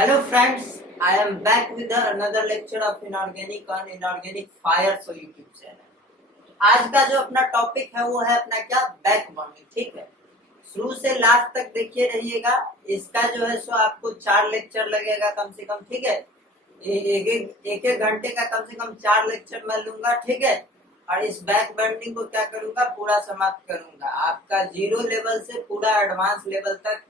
Hello friends, I am back with another lecture of inorganic on inorganic fire so YouTube channel. आज का जो अपना topic है वो है अपना क्या बैक बॉन्डिंग। ठीक है, शुरू से लास्ट तक देखिए रहिएगा। इसका जो है सो आपको 4 लेक्चर लगेगा कम से कम। ठीक है, एक घंटे का कम से कम 4 लेक्चर मैं लूंगा। ठीक है, और इस बैक बॉन्डिंग को क्या करूंगा, पूरा समाप्त करूंगा। आपका 0 लेवल से पूरा एडवांस लेवल तक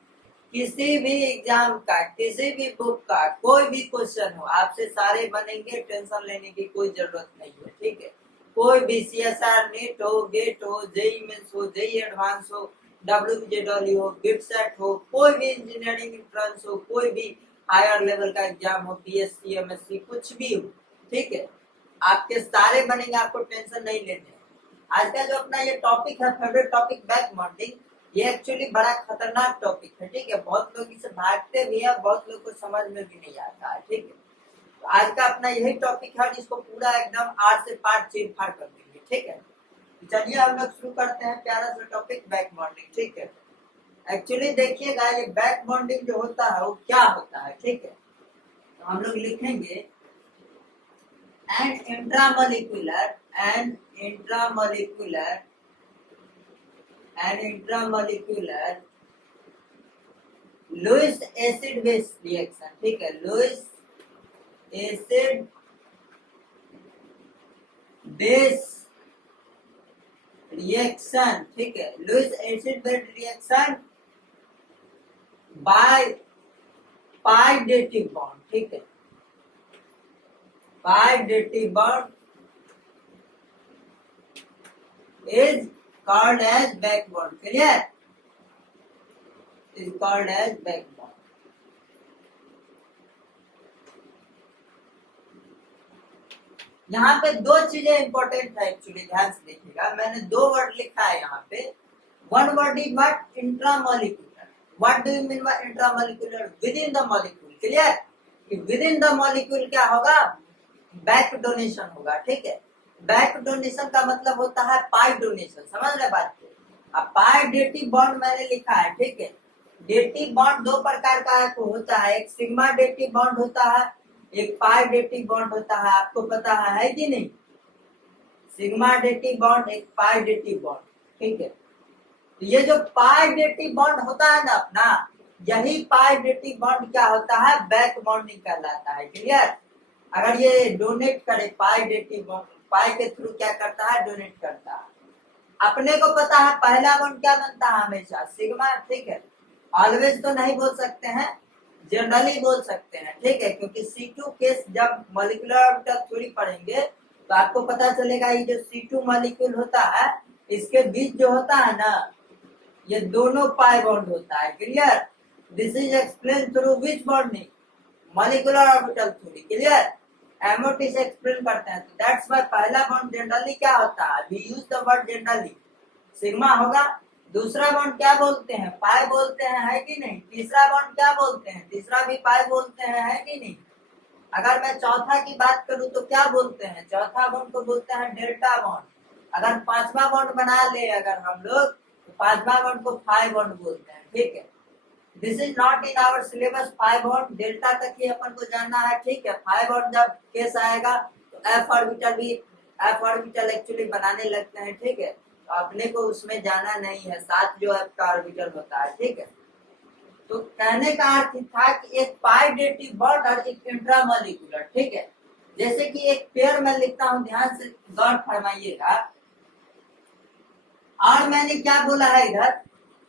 किसी भी एग्जाम का, किसी भी बुक का कोई भी क्वेश्चन हो, आपसे सारे बनेंगे। टेंशन लेने की कोई जरूरत नहीं है। ठीक है, कोई भी CSR नीट हो, गेट हो, जेई मेंस हो, जेई एडवांस हो, WBJW हो, गिटसेट हो, कोई भी इंजीनियरिंग एंट्रेंस हो, कोई भी हायर लेवल का एग्जाम हो, BSc MSc कुछ भी हो, ठीक है, आपके सारे बनेंगे। आपको टेंशन नहीं लेने। आज का जो अपना ये टॉपिक है, फेवरेट टॉपिक बैक बॉन्डिंग, ये एक्चुअली बड़ा खतरनाक टॉपिक है। ठीक है, बहुत लोग इसे भागते भी है, बहुत लोग को समझ में भी नहीं आता है। ठीक है, तो आज का अपना यही टॉपिक है जिसको पूरा एकदम आर से पार चीर फाड़ कर देंगे। ठीक है, चलिए हम लोग शुरू करते हैं प्यारा सा टॉपिक बैक बॉन्डिंग। ठीक है, एक्चुअली देखिएगा ये बैक बॉन्डिंग जो होता है वो क्या होता है। ठीक है, तो हम लोग लिखेंगे and intramolecular Lewis acid base reaction. ठीक है, लुईस एसिड बेस रिएक्शन। ठीक है, Lewis acid base reaction by pi dative bond. ठीक है, pi dative bond is called as back bond. Clear? Is called as back bond. यहाँ पे 2 चीजें important है एक्चुअली, ध्यान से देखिएगा। मैंने 2 वर्ड लिखा है यहाँ पे। One word is what, intramolecular. What do you mean bye intramolecular? With in the molecule. Clear? With in the molecule क्या होगा, बैक डोनेशन होगा। ठीक है, बैक डोनेशन का मतलब होता है पाई डोनेशन। समझ रहे बात को? अब पाई डेटिव बॉन्ड मैंने लिखा है। ठीक है, डेटिव बॉन्ड 2 प्रकार का होता है, एक सिग्मा डेटिव बॉन्ड होता है, एक पाई डेटिव बॉन्ड होता है। आपको पता है कि नहीं? सिग्मा डेटिव बॉन्ड, एक पाई डेटिव बॉन्ड। ठीक है, तो ये जो पाई डेटिव बॉन्ड होता है ना अपना, यही पाई डेटिव बॉन्ड क्या होता है, बैक बॉन्डिंग कहलाता है। क्लियर? अगर ये डोनेट करे, पाई डेटिव बॉन्ड पाई के थ्रू क्या करता है, डोनेट करता है। अपने को पता है पहला बॉन्ड क्या बनता है, हमेशा सिग्मा। ठीक है, ऑलवेज तो नहीं बोल सकते हैं, जनरली बोल सकते हैं। ठीक है, क्योंकि C2 केस जब मॉलिक्यूलर ऑर्बिटल थ्योरी पढ़ेंगे तो आपको पता चलेगा ये जो C2 मॉलिक्यूल होता है, इसके बीच जो होता है ना, ये दोनों पाई बॉन्ड होता है। Clear? This is explain through which bonding, molecular orbital theory. Clear? MOT से एक्सप्लेन करते हैं। तो दैट्स व्हाई पहला बॉन्ड जनरली क्या होता है, we use the word generally, sigma होगा। दूसरा बॉन्ड क्या बोलते हैं, पाई बोलते हैं, है कि नहीं? तीसरा बॉन्ड क्या बोलते हैं, तीसरा भी पाई बोलते हैं, है कि नहीं? अगर मैं चौथा की बात करूं तो क्या बोलते हैं, चौथा बॉन्ड को बोलते हैं डेल्टा बॉन्ड। अगर 5वां बॉन्ड बना ले अगर हम लोग, तो 5वां बॉन्ड को पाई बॉन्ड बोलते हैं। ठीक है, this is not in our syllabus. 5 bond delta तक ही अपन को जानना है। ठीक है, 5 बॉन्ड जब केस आएगा तो एफ ऑर्बिटल एक्चुअली बनाने लगते हैं। ठीक है, तो अपने को उसमें जाना नहीं है, 7 जो एफ का ऑर्बिटल होता है। ठीक है, तो कहने का अर्थ था कि एक पाई डेटिव बॉन्ड और एक इंट्रामोलिकुलर। ठीक है, जैसे कि एक पेयर में लिखता हूं, ध्यान से गौर फरमाइएगा। और मैंने क्या बोला है इधर,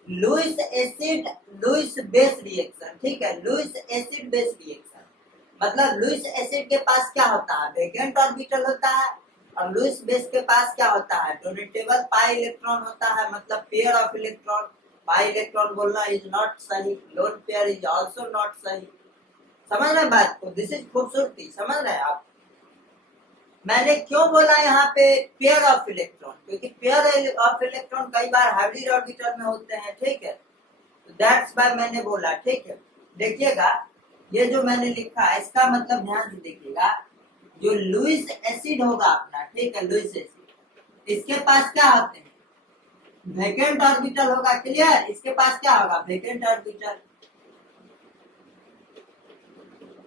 Lewis acid Lewis base reaction. ठीक है, लुईस एसिड बेस रिएक्शन मतलब लुईस एसिड के पास क्या होता है, वैकेंट ऑर्बिटल होता है, और लुईस बेस के पास क्या होता है, डोनेटेबल पाई इलेक्ट्रॉन होता है, मतलब pair of electron. Pi electron बोलना इज नॉट सही, lone pair is also not सही। समझ रहे बात को? दिस इज खूबसूरती। समझ रहे आप? मैंने क्यों बोला यहाँ पे पेयर ऑफ इलेक्ट्रॉन, क्योंकि पेयर ऑफ इलेक्ट्रॉन कई बार हाइब्रिड ऑर्बिटल में होते हैं। ठीक है, तो दैट्स व्हाई मैंने बोला। ठीक है, देखिएगा ये जो मैंने लिखा है इसका मतलब ध्यान से देखिएगा। जो लुईस एसिड होगा अपना, ठीक है, लुईस एसिड, इसके पास क्या होते हैं, वैकेंट ऑर्बिटल होगा। क्लियर? इसके पास क्या होगा, वैकेंट ऑर्बिटल।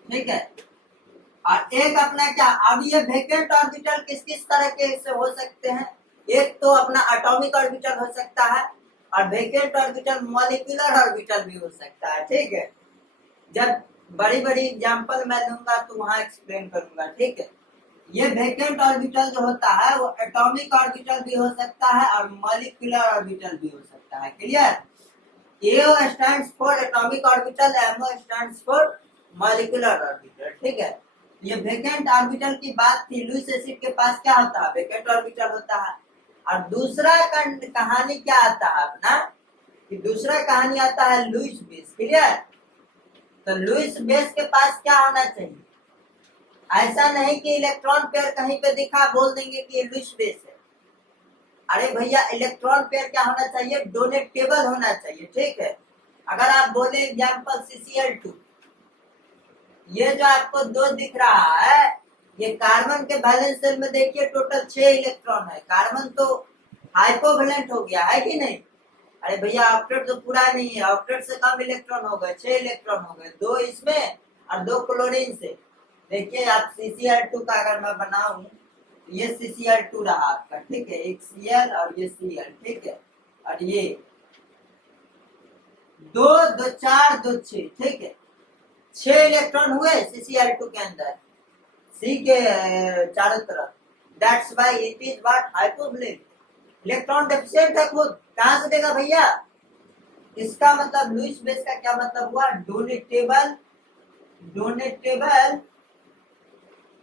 ठीक है। और एक अपना क्या, अब ये वेकेंट ऑर्बिटल किस किस तरह के से हो सकते हैं, एक तो अपना एटॉमिक ऑर्बिटल हो सकता है, और वेकेंट ऑर्बिटल मॉलिक्यूलर ऑर्बिटल भी हो सकता है। ठीक है, जब बड़ी बड़ी एग्जांपल मैं लूंगा तो वहां एक्सप्लेन करूंगा। ठीक है, ये वेकेंट ऑर्बिटल जो होता है वो एटॉमिक ऑर्बिटल भी हो सकता है और मॉलिक्यूलर ऑर्बिटल भी हो सकता है। Clear? AO stands for atomic orbital, MO stands for molecular orbital. ठीक है, ये वेकेंट ऑर्बिटल की बात थी। लुईस एसिड के पास क्या होता है, वेकेंट ऑर्बिटल होता है। और दूसरा कहानी क्या आता है अपना, कि दूसरा कहानी आता है लुईस बेस। क्लियर? तो लुईस बेस के पास क्या होना चाहिए, ऐसा नहीं कि इलेक्ट्रॉन पेयर कहीं पे दिखा बोल देंगे कि लुईस बेस है। अरे भैया, इलेक्ट्रॉन पेयर क्या होना चाहिए, डोनेटेबल होना चाहिए। ठीक है, अगर आप बोले एग्जाम्पल CCl2, ये जो आपको दो दिख रहा है, ये कार्बन के बैलेंस शेल में देखिए टोटल 6 इलेक्ट्रॉन है। कार्बन तो हाइपोवेलेंट हो गया है कि नहीं? अरे भैया, ऑक्टेट तो पूरा नहीं है, ऑक्टेट से कम इलेक्ट्रॉन हो गए, 6 इलेक्ट्रॉन हो गए, 2 इसमें और 2 क्लोरीन से। देखिए आप CCl2 का अगर मैं बनाऊं, ये CCl2 रहा आपका। ठीक है, एक Cl और ये Cl। ठीक है, और ये 2 2 4 2 6। ठीक है, 6 इलेक्ट्रॉन हुए CCl2 के अंदर, C के चारों तरफ। That's why it is what, hypovalent. Electron deficient है खुद, कहां से देगा भैया? इसका मतलब लुईस बेस का क्या मतलब हुआ, डोनेटेबल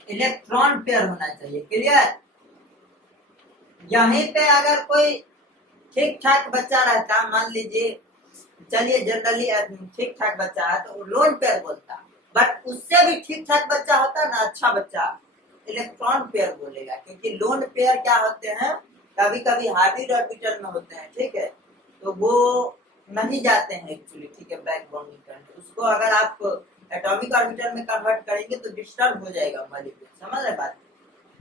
इलेक्ट्रॉन पेयर होना चाहिए। क्लियर? यहीं पे अगर कोई ठीक ठाक बच्चा रहता, मान लीजिए, चलिए जनरली ठीक ठाक बच्चा है तो वो लोन पेयर बोलता, बट उससे भी ठीक ठाक बच्चा होता ना, अच्छा बच्चा, इलेक्ट्रॉन पेयर बोलेगा। क्योंकि लोन पेयर क्या होते हैं, कभी कभी हार्डिड ऑर्बिटल में होते हैं। ठीक है, तो वो नहीं जाते हैं एक्चुअली। ठीक है, बैक बॉन्डिंग करने, उसको अगर आप एटॉमिक ऑर्बिटल में कन्वर्ट करेंगे तो डिस्टर्ब हो जाएगा मॉलिक्यूल। समझ रहे बात?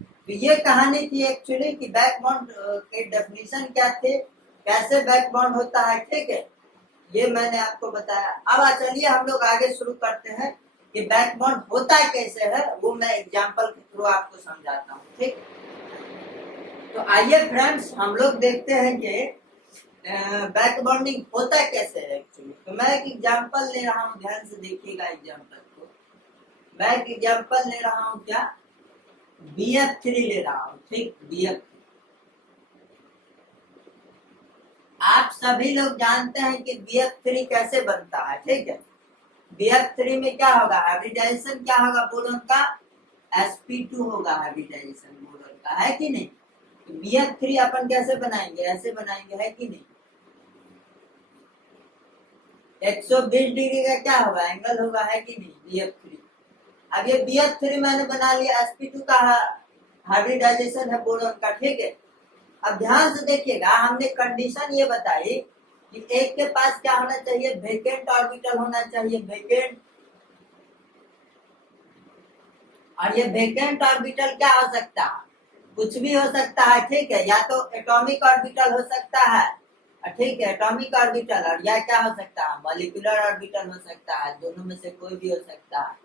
तो ये कहानी थी एक्चुअली कि बैक बॉन्ड के डेफिनेशन क्या थे, कैसे बैक बॉन्ड होता है। ठीक है, ये मैंने आपको बताया। अब चलिए हम लोग आगे शुरू करते हैं कि बैक बॉन्ड होता कैसे है, वो मैं एग्जांपल के थ्रू आपको समझाता हूँ। ठीक, तो आइए फ्रेंड्स, हम लोग देखते हैं कि बैक बॉन्डिंग होता कैसे है एक्चुअली। तो मैं एक एग्जांपल ले रहा हूँ, ध्यान से देखिएगा एग्जांपल को। मैं एक एग्जांपल ले रहा हूँ, क्या, BF3 ले रहा हूँ। ठीक, BF3 आप सभी लोग जानते हैं कि BF3 कैसे बनता है। ठीक है, BF3 में क्या होगा, हाइब्रिडाइजेशन क्या होगा, बोरोन का sp2 होगा हाइब्रिडाइजेशन बोरोन का, है कि नहीं? तो BF3 अपन कैसे बनाएंगे, ऐसे बनाएंगे, है कि नहीं? 120 डिग्री का क्या होगा, एंगल होगा, है कि नहीं? BF3। अब ये BF3 मैंने बना लिया, sp2 का हाइब्रिडाइजेशन है बोरोन का। ठीक है, अब ध्यान से देखिएगा, हमने कंडीशन ये बताई कि एक के पास क्या होना चाहिए, वेकेंट ऑर्बिटल होना चाहिए, वेकेंट। और ये वेकेंट ऑर्बिटल क्या हो सकता है, कुछ भी हो सकता है। ठीक है, या तो एटॉमिक ऑर्बिटल हो सकता है, ठीक है, एटॉमिक ऑर्बिटल, और या क्या हो सकता है, मॉलिक्यूलर ऑर्बिटल हो सकता है। दोनों में से कोई भी हो सकता है।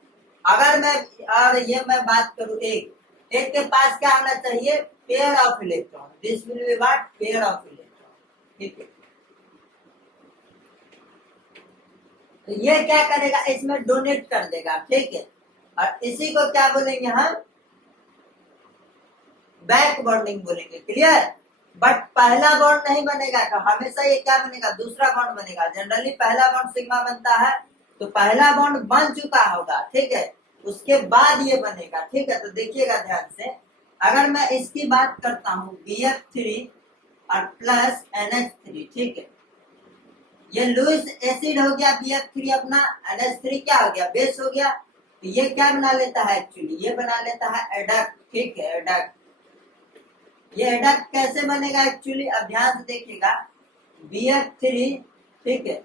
अगर मैं, और ये मैं बात करूं, एक के पास क्या होना चाहिए, pair of electron. This will be what, pair of electron. ठीक है, तो ये क्या करेगा, इसमें डोनेट कर देगा। ठीक है, और इसी को क्या बोलेंगे हम, बैक बॉन्डिंग बोलेंगे। क्लियर? बट पहला बॉन्ड नहीं बनेगा, तो हमेशा ये क्या बनेगा, दूसरा बॉन्ड बनेगा। जनरली पहला बॉन्ड सिग्मा बनता है, तो पहला बॉन्ड बन चुका होगा। ठीक है, उसके बाद ये बनेगा। ठीक है, तो देखिएगा ध्यान से, अगर मैं इसकी बात करता हूँ BF3 और प्लस NH3। ठीक है, ये लुईस एसिड हो गया BF3 अपना, NH3 क्या हो गया, बेस हो गया। तो ये क्या बना लेता है एक्चुअली, ये बना लेता है एडक्ट। ठीक है, एडक्ट। ये एडक्ट कैसे बनेगा एक्चुअली, अब ध्यान से देखिएगा, BF3, ठीक है,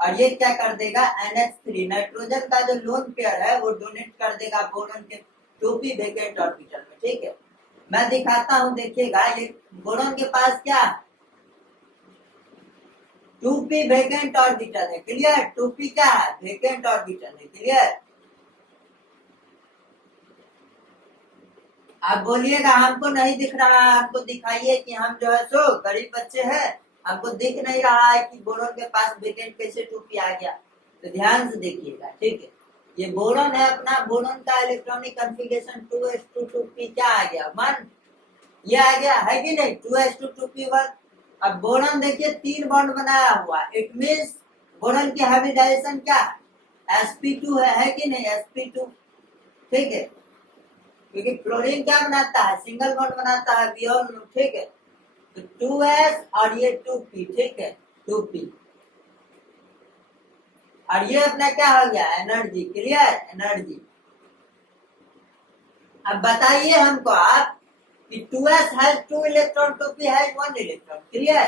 और ये क्या कर देगा, NH3, नाइट्रोजन का जो लोन पेयर है वो डोनेट कर देगा बोरॉन के 2p वेकेंट ऑर्बिटल में। ठीक है, मैं दिखाता हूं, देखिएगा, ये बोरॉन के पास क्या, 2p वेकेंट ऑर्बिटल है। क्लियर? 2p क्या है, वेकेंट ऑर्बिटल है। क्लियर? आप बोलिएगा हमको नहीं दिख रहा है, हमको दिखाइए कि हम जो है सो गरीब बच्चे हैं, हमको दिख नहीं रहा है कि बोरॉन के पास वेकेंट कैसे 2p आ गया। तो ध्यान से देखिएगा, ठीक है। ये बोरॉन है अपना, बोरॉन का इलेक्ट्रॉनिक कॉन्फ़िगरेशन 2s2 क्या आ गया 1, ये आ गया है कि नहीं 2s2 अब बोरॉन देखिए 3 बॉन्ड बनाया हुआ, इट मींस बोरॉन की हाइब्रिडाइजेशन क्या है sp2 है कि नहीं sp2, ठीक है। क्योंकि क्लोरीन क्या बनाता है सिंगल बॉन्ड बनाता है, वी ऑल नो, ठीक है। तो 2s और ये 2p, ठीक है 2p, और ये अपना क्या हो गया एनर्जी, क्लियर एनर्जी। अब बताइए हमको आप कि 2s has 2 electron, 2p has 1 electron, clear।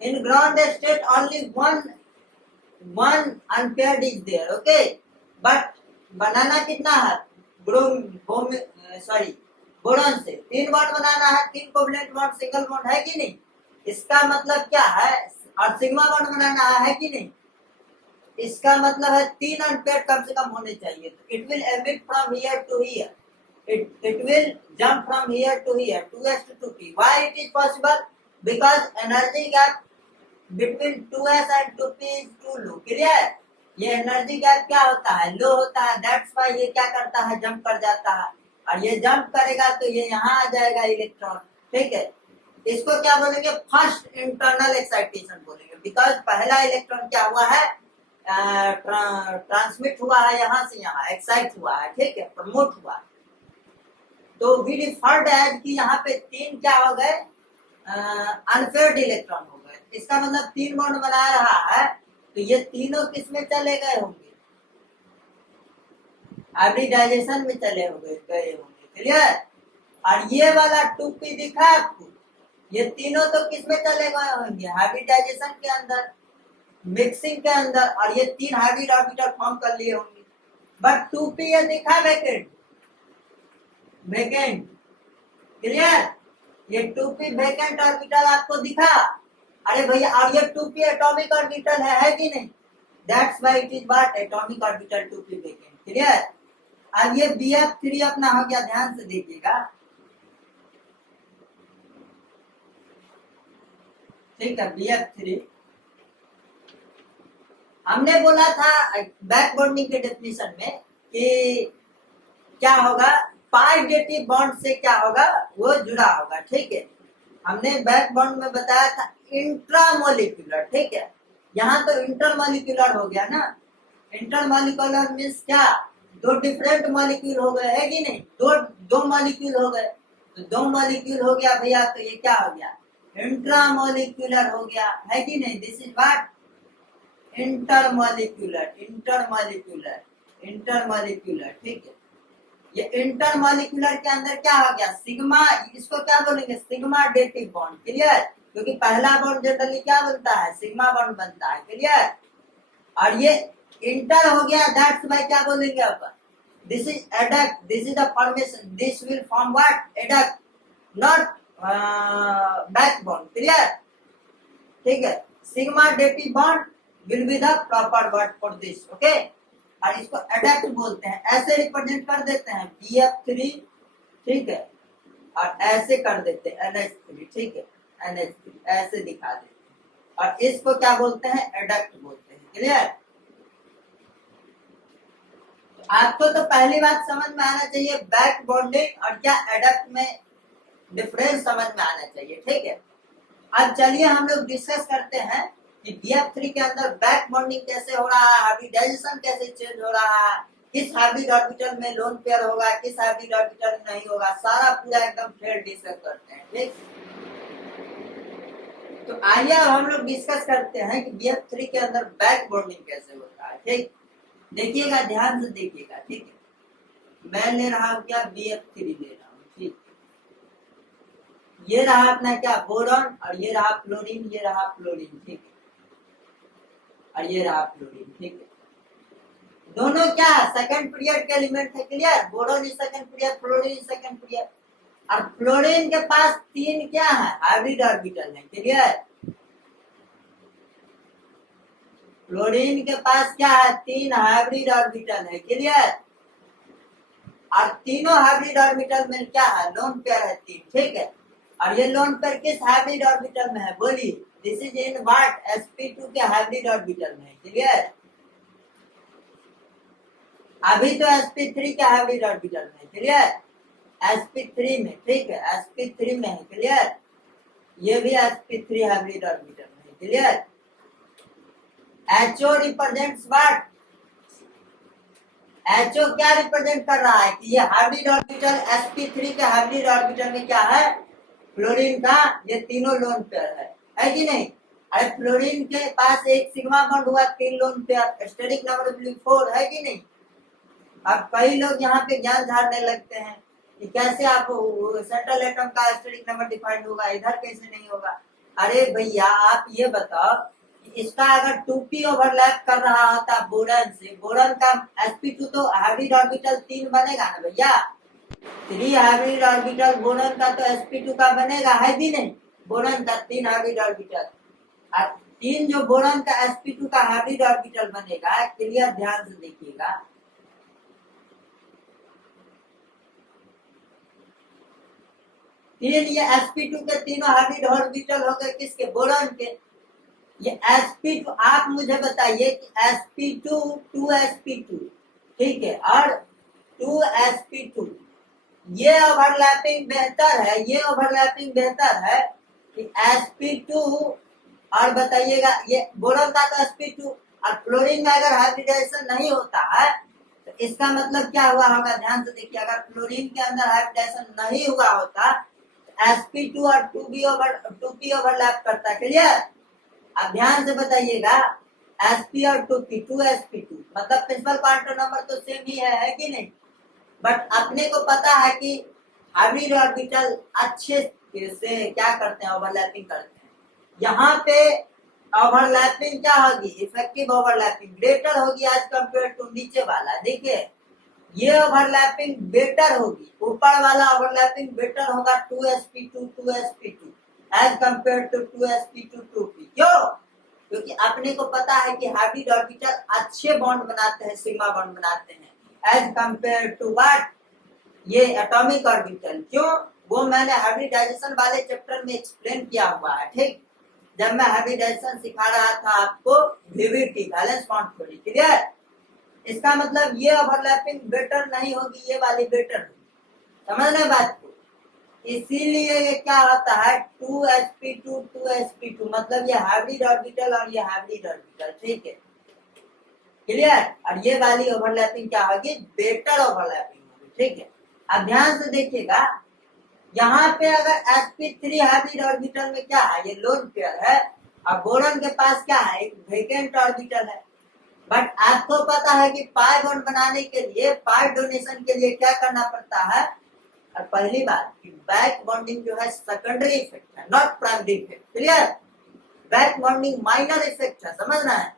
In ground state only one unpaired is there, okay, but बनाना कितना है बोरॉन से 3 बॉन्ड बनाना है, 3 कोवलेंट बॉन्ड सिंगल बॉन्ड है कि नहीं। इसका मतलब क्या है, और सिग्मा बॉन्ड बनाना है कि नहीं, इसका मतलब है 3 अनपेयर्ड कम से कम होने चाहिए। तो it will emit from here to here, it will jump from here to here 2s to 2p. Why it is possible? Because energy gap between 2s and 2p is too low, clear। ये energy gap क्या होता है लो होता है, that's why ये क्या करता है जंप कर जाता है, और ये जंप करेगा तो ये यहाँ आ जाएगा इलेक्ट्रॉन, ठीक है। इसको क्या बोलेंगे फर्स्ट इंटरनल एक्साइटेशन बोलेंगे, बिकॉज पहला इलेक्ट्रॉन क्या हुआ है ट्रांसमिट हुआ है यहाँ से यहाँ, एक्साइट हुआ है, ठीक है, प्रमोट हुआ है। तो वी रिफर्ड एज कि यहाँ पे 3 क्या हो गए अनपेयर्ड इलेक्ट्रॉन हो गए। इसका मतलब 3 बॉन्ड बना रहा है, तो ये तीनों किस में चले गए होंगे हाइब्रिडाइजेशन में चले गए होंगे, क्लियर। और ये वाला 2p दिखा आपको, ये तीनों तो किस में चले गए होंगे हाइब्रिडाइजेशन के अंदर, मिक्सिंग के अंदर, और ये 3 हाइब्रिड ऑर्बिटल फॉर्म कर लिए होंगे। बट 2p ये दिखा वैकेंट, क्लियर। ये 2p वैकेंट ऑर्बिटल आपको दिखा, अरे भैया, और ये 2p एटॉमिक ऑर्बिटल है कि नहीं, that's why it is what atomic orbital 2p vacant, clear. अब ये bf3 अपना हो गया, ध्यान से देखिएगा, ठीक है। bf3 हमने बोला था बैक बॉन्डिंग के डेफिनेशन में कि क्या होगा पाइडेटिव बॉन्ड से क्या होगा वो जुड़ा होगा, ठीक है। हमने बैक बॉन्ड में बताया था इंट्रामोलिकुलर, ठीक है। यहाँ तो इंटरमोलिकुलर हो गया ना, इंटरमोलिकुलर मीन्स क्या 2 डिफरेंट मॉलिक्यूल हो गए है कि नहीं, दो मॉलिक्यूल हो गए, तो 2 मॉलिक्यूल हो गया भैया, तो ये क्या हो गया इंट्रामोलिकुलर हो गया है कि नहीं। दिस इज व्हाट इंटरमोलिकुलर, ठीक है। ये इंटरमोलिकुलर के अंदर क्या हो गया सिग्मा, इसको क्या बोलेंगे सिग्मा डेटिव बॉन्ड, क्लियर। क्योंकि पहला बॉन्ड जनरली क्या बनता है सिग्मा बॉन्ड बनता है, क्लियर। और ये इंटर हो गया, दैट्स व्हाई क्या बोलेंगे अपन this is adduct, this is the formation, this will form what adduct, not back bond, clear, ठीक है। Sigma dative bond will be the proper word for this, okay. और इसको एडक्ट बोलते हैं, ऐसे रिप्रेजेंट कर देते हैं bf3, ठीक है, और ऐसे कर देते हैं NH3, ठीक है, NH3 ऐसे दिखा देते हैं, और इसको क्या बोलते हैं एडक्ट बोलते हैं, क्लियर। आपको तो पहली बात समझ में आना चाहिए बैक बॉन्डिंग और क्या एडक्ट में डिफरेंस समझ में आना चाहिए, ठीक है। अब चलिए हम लोग डिस्कस करते हैं कि bf3 के अंदर बैक बॉन्डिंग कैसे हो रहा है, हाइब्रिडाइजेशन कैसे चेंज हो रहा है, किस हाइब्रिड ऑर्बिटल में लोन पेयर होगा, किस हाइब्रिड ऑर्बिटल में नहीं होगा, सारा पूरा एकदम फिर डिस्कस करते हैं, ठीक। तो आइए अब हम लोग डिस्कस करते हैं कि bf3 के अंदर बैक बॉन्डिंग कैसे होता है, ठीक। देखिएगा ध्यान से देखिएगा, ठीक है। मैं ले रहा हूँ क्या bf3 ले रहा हूँ, ठीक। ये रहा अपना क्या बोरॉन, और ये रहा फ्लोरीन, ये रहा फ्लोरीन, ठीक है, और ये रहा फ्लोरीन, ठीक है। दोनों क्या सेकंड पीरियड के एलिमेंट है, clear. Boron is second period, fluorine is second period, और फ्लोरीन के पास 3 क्या है हाइब्रिड ऑर्बिटल है, क्लियर। फ्लोरीन के पास क्या है 3 हाइब्रिड ऑर्बिटल है, क्लियर। और तीनों हाइब्रिड ऑर्बिटल में क्या है, लोन पेयर है तीन, ठीक है। और ये लोन पेयर किस हाइब्रिड ऑर्बिटल में है बोलिए, this is in what, sp2 के हाइब्रिड ऑर्बिटल में, क्लियर। अभी तो sp3 के हाइब्रिड ऑर्बिटल में, क्लियर, sp3 में, ठीक है, sp3 में है, क्लियर। ये भी sp3 हाइब्रिड ऑर्बिटल में है, clear. HO represents what, HO क्या रिप्रेजेंट कर रहा है कि ये हाइब्रिड ऑर्बिटल sp3 के हाइब्रिड ऑर्बिटल में क्या है, फ्लोरीन का ये तीनों लोन पेयर है कि नहीं। अरे फ्लोरीन के पास एक सिग्मा बॉन्ड हुआ, तीन लोन पेयर, स्टेरिक नंबर 4 है कि नहीं। अब कई लोग यहाँ पे ज्ञान झाड़ने लगते हैं कि कैसे आप सेंट्रल एटम का स्टेरिक नंबर डिफाइंड होगा, इधर कैसे नहीं होगा। अरे भैया आप ये बताओ कि इसका अगर 2p ओवरलैप कर रहा होता बोरन से, बोरन का sp2 तो हाइब्रिड ऑर्बिटल 3 बनेगा ना भैया, 3 हाइब्रिड ऑर्बिटल बोरन का तो sp2 का बनेगा, है भी नहीं, बोरन का 3 हाइब्रिड ऑर्बिटल, और 3 जो बोरन का sp2 का हाइब्रिड ऑर्बिटल बनेगा, क्लियर ध्यान से देखिएगा। तीन ये sp2 के तीनों हाइब्रिड ऑर्बिटल हो गए किसके, बोरॉन के। ये sp2 आप मुझे बताइए कि sp2 2sp2 ठीक है और 2sp2 ये ओवरलैपिंग बेहतर है, ये ओवरलैपिंग बेहतर है कि sp2 और बताइएगा ये बोरॉन का तो sp2 और क्लोरीन में अगर हाइब्रिडाइजेशन नहीं होता है तो इसका मतलब क्या हुआ होगा, ध्यान से देखिए। अगर क्लोरीन के अंदर हाइब्रिडाइजेशन नहीं हुआ होता sp2 और 2p ओवरलैप करता, क्लियर। अब ध्यान से बताइएगा, sp और 2p 2sp2 मतलब प्रिंसिपल क्वांटम नंबर तो सेम ही है कि नहीं। बट अपने को पता है कि हाइब्रिड ऑर्बिटल अच्छे से क्या करते हैं, ओवरलैपिंग करते हैं। यहाँ पे ओवरलैपिंग क्या होगी, इफेक्टिव ओवरलैपिंग ग्रेटर होगी एज कंपेयर टू नीचे वाला। देखिए ये ओवरलैपिंग बेटर होगी, ऊपर वाला ओवरलैपिंग बेटर होगा 2sp2 as compare to 2sp2 2p। क्यों, क्योंकि अपने को पता है कि हाइब्रिड ऑर्बिटल अच्छे बॉन्ड बनाते हैं, सिग्मा बॉन्ड बनाते हैं एज कंपेयर टू व्हाट, ये एटॉमिक ऑर्बिटल। क्यों, वो मैंने हाइब्रिडाइजेशन वाले चैप्टर में एक्सप्लेन किया हुआ है, ठीक। जब मैं हाइब्रिडाइजेशन सिखा रहा था आपको VVT valence bond theory, clear. इसका मतलब ये ओवरलैपिंग बेटर नहीं होगी, ये वाली बेटर होगी, समझ रहे बात को। इसीलिए ये क्या होता है 2sp2 2sp2 मतलब ये हाइब्रिड ऑर्बिटल और ये हाइब्रिड ऑर्बिटल, ठीक है, क्लियर। और ये वाली ओवरलैपिंग क्या होगी, बेटर ओवरलैपिंग होगी, ठीक है। अब ध्यान से देखिएगा, यहाँ पे अगर sp3 हाइब्रिड ऑर्बिटल में क्या है, ये लोन पेयर है और बोरॉन के पास क्या है, एक वेकेंट ऑर्बिटल है। बट आपको पता है कि पाई बॉन्ड बनाने के लिए, पाई डोनेशन के लिए क्या करना पड़ता है। और पहली बात कि बैक बॉन्डिंग जो है सेकेंडरी इफेक्ट है, not primary effect, clear. Back bonding minor effect है, समझना है,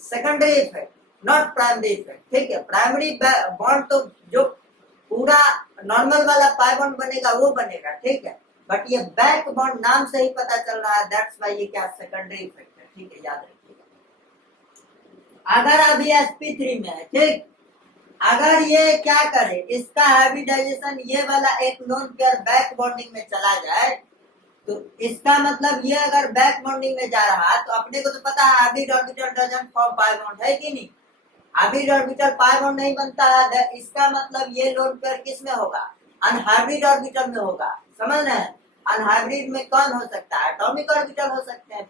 secondary effect not primary effect, ठीक है। प्राइमरी बॉन्ड तो जो पूरा नॉर्मल वाला पाई बॉन्ड बनेगा वो बनेगा, ठीक है। बट ये बैक बॉन्ड नाम से ही पता चल रहा है, दैट्स व्हाई ये क्या सेकेंडरी इफेक्ट है, ठीक है, याद रखिएगा। अगर अभी sp3 में है, ठीक, अगर ये क्या करे, इसका हाइब्रिडाइजेशन ये वाला एक लोन पेयर बैक बॉन्डिंग में चला जाए तो इसका मतलब ये अगर बैक बॉन्डिंग में जा रहा है तो अपने को तो पता है hybrid orbital doesn't form pi bond, है कि नहीं। हाइब्रिड ऑर्बिटल पाई बॉन्ड नहीं बनता है, इसका मतलब ये लोन पेयर किस में होगा, अनहाइब्रिड ऑर्बिटल में होगा, समझ रहे हैं। अनहाइब्रिड में कौन हो सकता है, एटॉमिक ऑर्बिटल हो सकते हैं,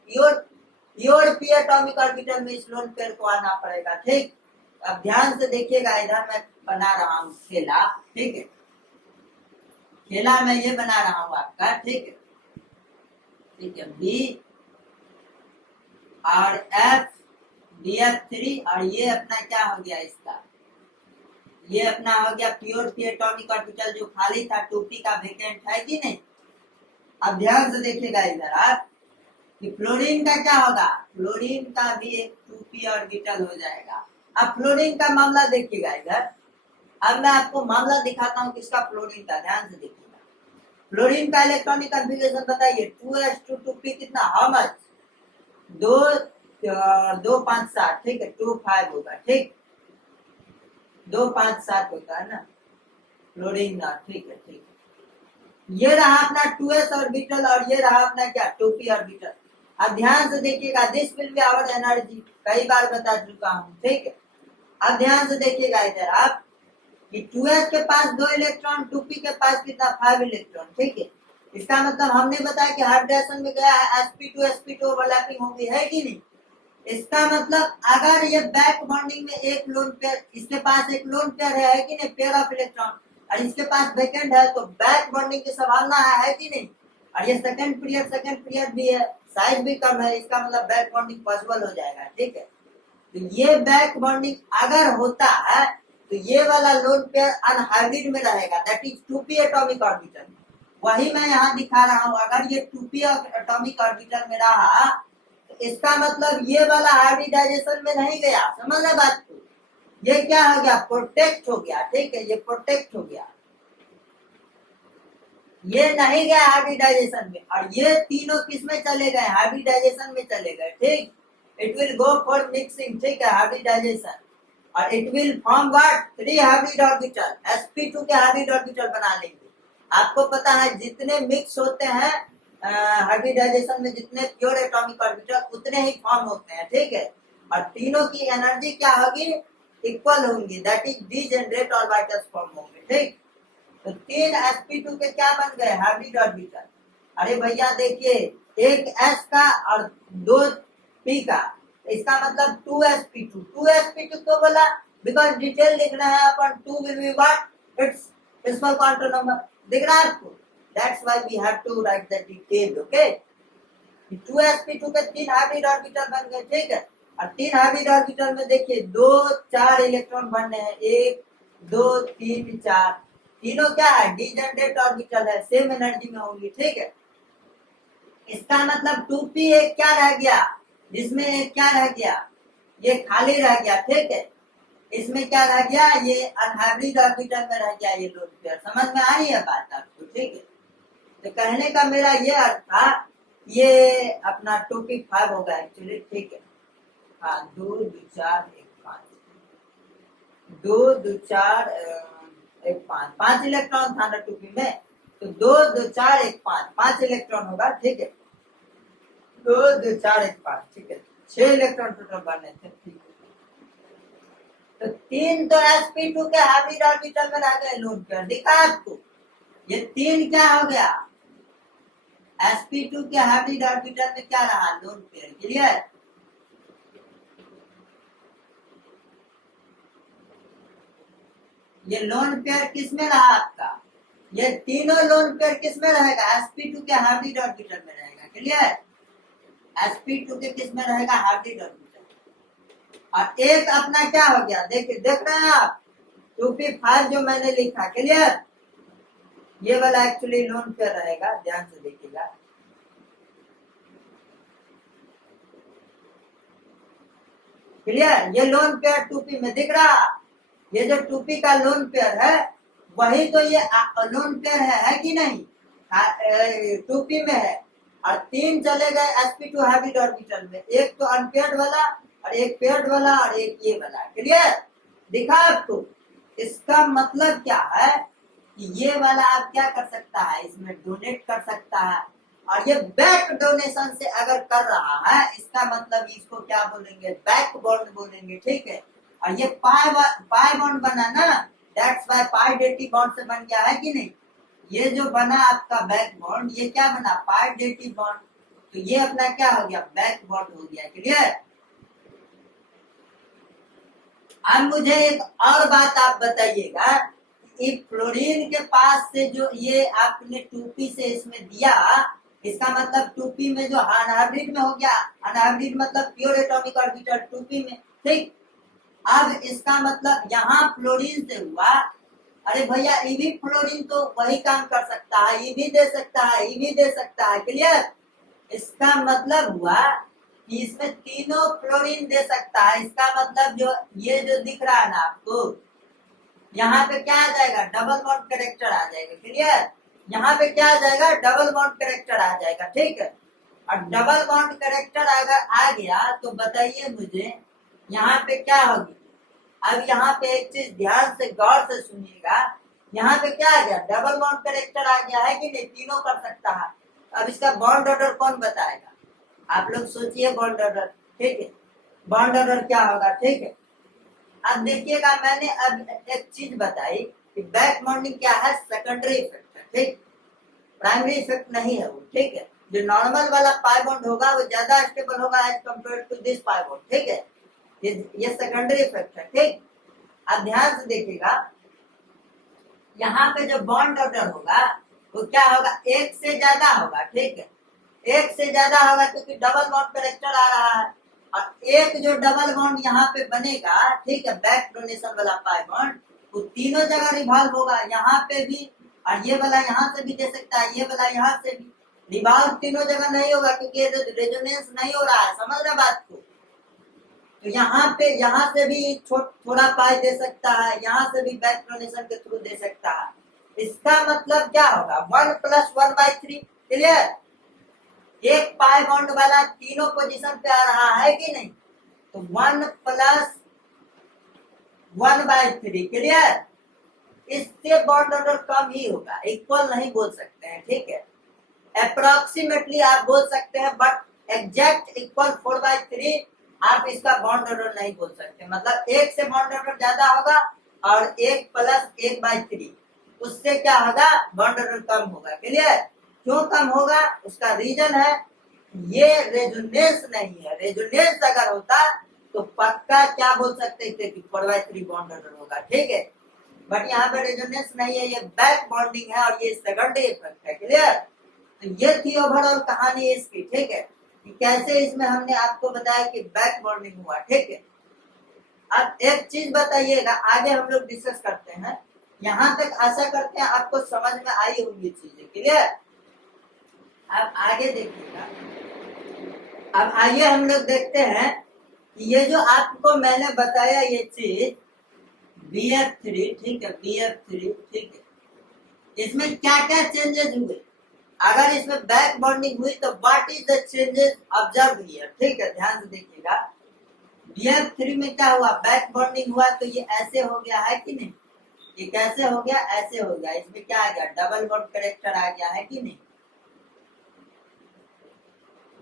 प्योर पी एटॉमिक ऑर्बिटल में इस लोन पेयर को आना पड़ेगा, ठीक। अब ध्यान से देखिएगा, इधर मैं बना रहा हूँ खेला, ठीक है, खेला मैं ये बना रहा हूँ आपका, ठीक है, ठीक है, बी और एफ DF3 और ये अपना क्या हो गया, इसका ये अपना हो गया प्योर पी एटॉमिक ऑर्बिटल जो खाली था 2p का वेकेंट, है कि नहीं। अब ध्यान से देखिएगा इधर आप कि फ्लोरीन का क्या होगा, फ्लोरीन का भी एक 2p ऑर्बिटल हो जाएगा। अब फ्लोरीन का मामला देखिएगा इधर, अब मैं आपको मामला दिखाता हूँ किसका, फ्लोरीन का, ध्यान से देखिएगा। फ्लोरीन का इलेक्ट्रॉनिक कॉन्फ़िगरेशन बताइए, 2s2 2p कितना, हाउ मच, 2 5 7, ठीक है, 2 5 होगा, ठीक, 2 5 7 होता है ना। फ्लोरीन ना, ठीक है ठीक है। ये रहा अपना 2s ऑर्बिटल और ये रहा अपना क्या 2p ऑर्बिटल। अब ध्यान से देखिएगा, this will be our energy, कई बार बता चुका हूं, ठीक है। अब ध्यान से देखिएगा इधर आप कि 2s के पास 2 इलेक्ट्रॉन, 2p के पास कितना 5 इलेक्ट्रॉन, ठीक है। इसका मतलब हमने बताया कि हाइब्रिडेशन में गया है sp2 ओवरलैपिंग होगी, है कि नहीं। इसका मतलब अगर ये बैक बॉन्डिंग में एक लोन पेयर, इसके पास एक लोन पेयर है कि नहीं, पेयर ऑफ इलेक्ट्रॉन, और इसके पास वैकेंट है, तो बैक बॉन्डिंग की संभावना है कि नहीं। और ये सेकंड पीरियड भी है, साइज भी कम है, इसका मतलब बैक बॉन्डिंग पॉसिबल हो जाएगा, ठीक है। तो ये बैक बॉन्डिंग अगर होता है तो ये वाला लोन पेयर अनहाइब्रिड में रहेगा, that is 2p atomic orbital. वही मैं यहाँ दिखा रहा हूँ, अगर ये 2p एटॉमिक ऑर्बिटल में रहा तो इसका मतलब ये वाला हाइब्रिडाइजेशन में नहीं गया, समझ रहे बात को। ये क्या हो गया, प्रोटेक्ट हो गया, ठीक है, ये प्रोटेक्ट हो गया, ये नहीं गया हाइब्रिडाइजेशन में। और ये तीनों किस में चले गए, हाइब्रिडाइजेशन में चले गए, ठीक। It will go for mixing, ठीक है, हाइब्रिडाइजेशन, और it will form what 3 hybrid orbital, sp2 के हाइब्रिड ऑर्बिटल बना लेंगे। आपको पता है जितने मिक्स होते हैं हाइब्रिडाइजेशन में, जितने प्योर एटॉमिक ऑर्बिटल उतने ही फॉर्म होते हैं, ठीक है। और तीनों की एनर्जी क्या होगी, इक्वल होंगी, that is degenerate orbitals form होंगे, ठीक। तो 3 sp2 के क्या बन गए, हाइब्रिड ऑर्बिटल। अरे भैया देखिए, एक s का और 2 p का, इसका मतलब 2sp2 क्यों बोला, बिकॉज डिटेल लिख रहे हैं अपन, 2 will be what it's small quantum number, दिख रहा है आपको, that's why we have to write the detail, okay. 2sp2 के 3 हाइब्रिड ऑर्बिटल बन गए, ठीक है। और 3 हाइब्रिड ऑर्बिटल में देखिए 2 4 इलेक्ट्रॉन बनने हैं, 1 2 3 4, तीनों क्या है, डीजेनरेट ऑर्बिटल है, सेम एनर्जी में होंगी, ठीक है। इसका मतलब 2p एक क्या रह गया, जिसमें एक क्या रह गया, ये खाली रह गया, ठीक है। इसमें क्या रह गया, ये अनहाइब्रिड ऑर्बिटल में रह गया ये लोन पेयर, समझ में आ रही है बात आपको, ठीक है। तो कहने का मेरा ये अर्थ था, ये अपना 2p5 होगा एक्चुअली, ठीक है। हाँ 2 2 4 1 5, 2 2 4 1 5, 5 इलेक्ट्रॉन था ना 2p में, तो 2 2 4 1 5, 5 इलेक्ट्रॉन होगा, ठीक है। 2 2 4 1 5, ठीक है, 6 इलेक्ट्रॉन टोटल बनने थे, ठीक है। तो 3 तो sp2 के हाइब्रिड ऑर्बिटल में रह गए लोन पेयर, दिखा आपको, ये 3 क्या हो गया, sp2 के हाइब्रिड ऑर्बिटल में क्या रहा, लोन पेयर, क्लियर। ये लोन पेयर किस में रहा आपका, ये तीनों लोन पेयर किस में रहेगा, sp2 के हाइब्रिड ऑर्बिटल में रहेगा, क्लियर। sp2 के किस में रहेगा, हाइब्रिड ऑर्बिटल। और एक अपना क्या हो गया, देखिए देख रहे हैं आप, 2p5 जो मैंने लिखा, क्लियर। ये वाला एक्चुअली लोन पेयर रहेगा, ध्यान से देखिएगा, क्लियर। ये लोन पेयर 2p में दिख रहा, ये जो 2p का लोन पेयर है वही तो ये लोन पेयर है कि नहीं, 2p में है। और 3 चले गए sp2 हाइब्रिड ऑर्बिटल में, एक तो अनपेयर्ड वाला और एक पेयर्ड वाला और एक ये वाला, क्लियर, दिखा आपको। इसका मतलब क्या है कि ये वाला आप क्या कर सकता है, इसमें डोनेट कर सकता है, और ये बैक डोनेशन से अगर कर रहा है, इसका मतलब इसको क्या बोलेंगे, बैक बॉन्ड बोलेंगे, ठीक है। और ये पाई बॉन्ड बना ना, that's why pi deity bond से बन गया, है कि नहीं। ये जो बना आपका बैक बॉन्ड, ये क्या बना, पाई डेटी बॉन्ड, तो ये अपना क्या हो गया, बैक बॉन्ड हो गया, क्लियर। अब मुझे एक और बात आप बताइएगा, फ्लोरीन के पास से जो ये आपने 2p से इसमें दिया, इसका मतलब 2p में जो अनहाइब्रिड में हो गया, अनहाइब्रिड मतलब प्योर एटॉमिक ऑर्बिटल 2p में, ठीक। अब इसका मतलब यहाँ फ्लोरीन से हुआ, अरे भैया ईवी फ्लोरीन तो वही काम कर सकता है, ईवी दे सकता है, ईवी दे सकता है, क्लियर। इसका मतलब हुआ कि इसमें तीनों फ्लोरीन दे सकता है, इसका मतलब जो ये जो दिख रहा है ना आपको, यहाँ पे क्या आ जाएगा, डबल बॉन्ड कैरेक्टर आ जाएगा, क्लियर। यहाँ पे क्या आ जाएगा, डबल बॉन्ड कैरेक्टर आ जाएगा, ठीक है। और डबल बॉन्ड कैरेक्टर अगर आ गया तो बताइए मुझे यहाँ पे क्या होगी। अब यहाँ पे एक चीज ध्यान से गौर से सुनिएगा यहाँ पे क्या आ गया, डबल बॉन्ड कैरेक्टर आ गया है कि नहीं, तीनों कर सकता है। अब इसका बॉन्ड ऑर्डर कौन बताएगा, आप लोग सोचिए बॉन्ड ऑर्डर, ठीक है, बॉन्ड ऑर्डर क्या होगा, ठीक है। अब देखिएगा मैंने अब एक चीज बताई कि बैक बॉन्डिंग क्या है, सेकेंडरी इफेक्ट है, ठीक, प्राइमरी इफेक्ट नहीं है वो, ठीक है। जो नॉर्मल वाला पाई बॉन्ड होगा वो ज्यादा स्टेबल होगा as compare to this pi bond, ठीक है, ये सेकेंडरी इफेक्ट है, ठीक। अब ध्यान से देखिएगा, यहाँ पे जो बॉन्ड ऑर्डर होगा वो क्या होगा, एक से ज्यादा होगा, ठीक है, एक से ज्यादा होगा क्योंकि डबल बॉन्ड कैरेक्टर आ रहा है। और एक जो डबल बॉन्ड यहाँ पे बनेगा, ठीक है, बैक डोनेशन वाला पाई बॉन्ड, वो तीनों जगह रिवॉल्व होगा, यहाँ पे भी, और ये वाला यहाँ से भी दे सकता है, ये वाला यहाँ से भी। रिवॉल्व तीनों जगह नहीं होगा क्योंकि रेजोनेंस नहीं हो रहा है, समझ रहे बात को। तो यहाँ पे, यहाँ से भी थोड़ा पाई दे सकता है, यहाँ से भी बैक डोनेशन के थ्रू दे सकता है। इसका मतलब क्या होगा, 1 + 1/3, क्लियर। एक पाई बॉन्ड वाला तीनों पोजीशन पे आ रहा है कि नहीं, तो 1 + 1/3, क्लियर। इससे बॉन्ड ऑर्डर कम ही होगा, इक्वल नहीं बोल सकते हैं, ठीक है, अप्रोक्सीमेटली आप बोल सकते हैं, बट एग्जैक्ट इक्वल 4/3 आप इसका बॉन्ड ऑर्डर नहीं बोल सकते। मतलब एक से बॉन्ड ऑर्डर ज्यादा होगा और 1 + 1/3, उससे क्या होगा, बॉन्ड ऑर्डर कम होगा, क्लियर। क्यों कम होगा, उसका रीजन है, ये रेजोनेंस नहीं है। रेजोनेंस अगर होता तो पक्का क्या बोल सकते थे कि 4/3 बॉन्ड ऑर्डर होगा, ठीक है, बट यहाँ पे रेजोनेंस नहीं है, ये बैक बॉन्डिंग है और ये सेकेंडरी इफेक्ट है, क्लियर। तो ये थी ओवरऑल कहानी इसकी, ठीक है, कि कैसे इसमें हमने आपको बताया कि बैक बॉन्डिंग हुआ, ठीक है। अब एक चीज बताइएगा, आगे हम लोग डिस्कस करते हैं, यहाँ तक आशा करते हैं आपको समझ में आई होंगी चीजें, क्लियर। अब आगे देखिएगा, अब आइए हम लोग देखते हैं कि ये जो आपको मैंने बताया ये चीज BF3, ठीक है, BF3, ठीक है, इसमें क्या क्या चेंजेस हुए। अगर इसमें बैक बॉन्डिंग हुई तो what is the changes observe here, ठीक है, ध्यान से देखिएगा। BF3 में क्या हुआ, बैक बॉन्डिंग हुआ तो ये ऐसे हो गया है कि नहीं, ये कैसे हो गया, ऐसे हो गया। इसमें क्या आ गया, डबल बॉन्ड कैरेक्टर आ गया है कि नहीं,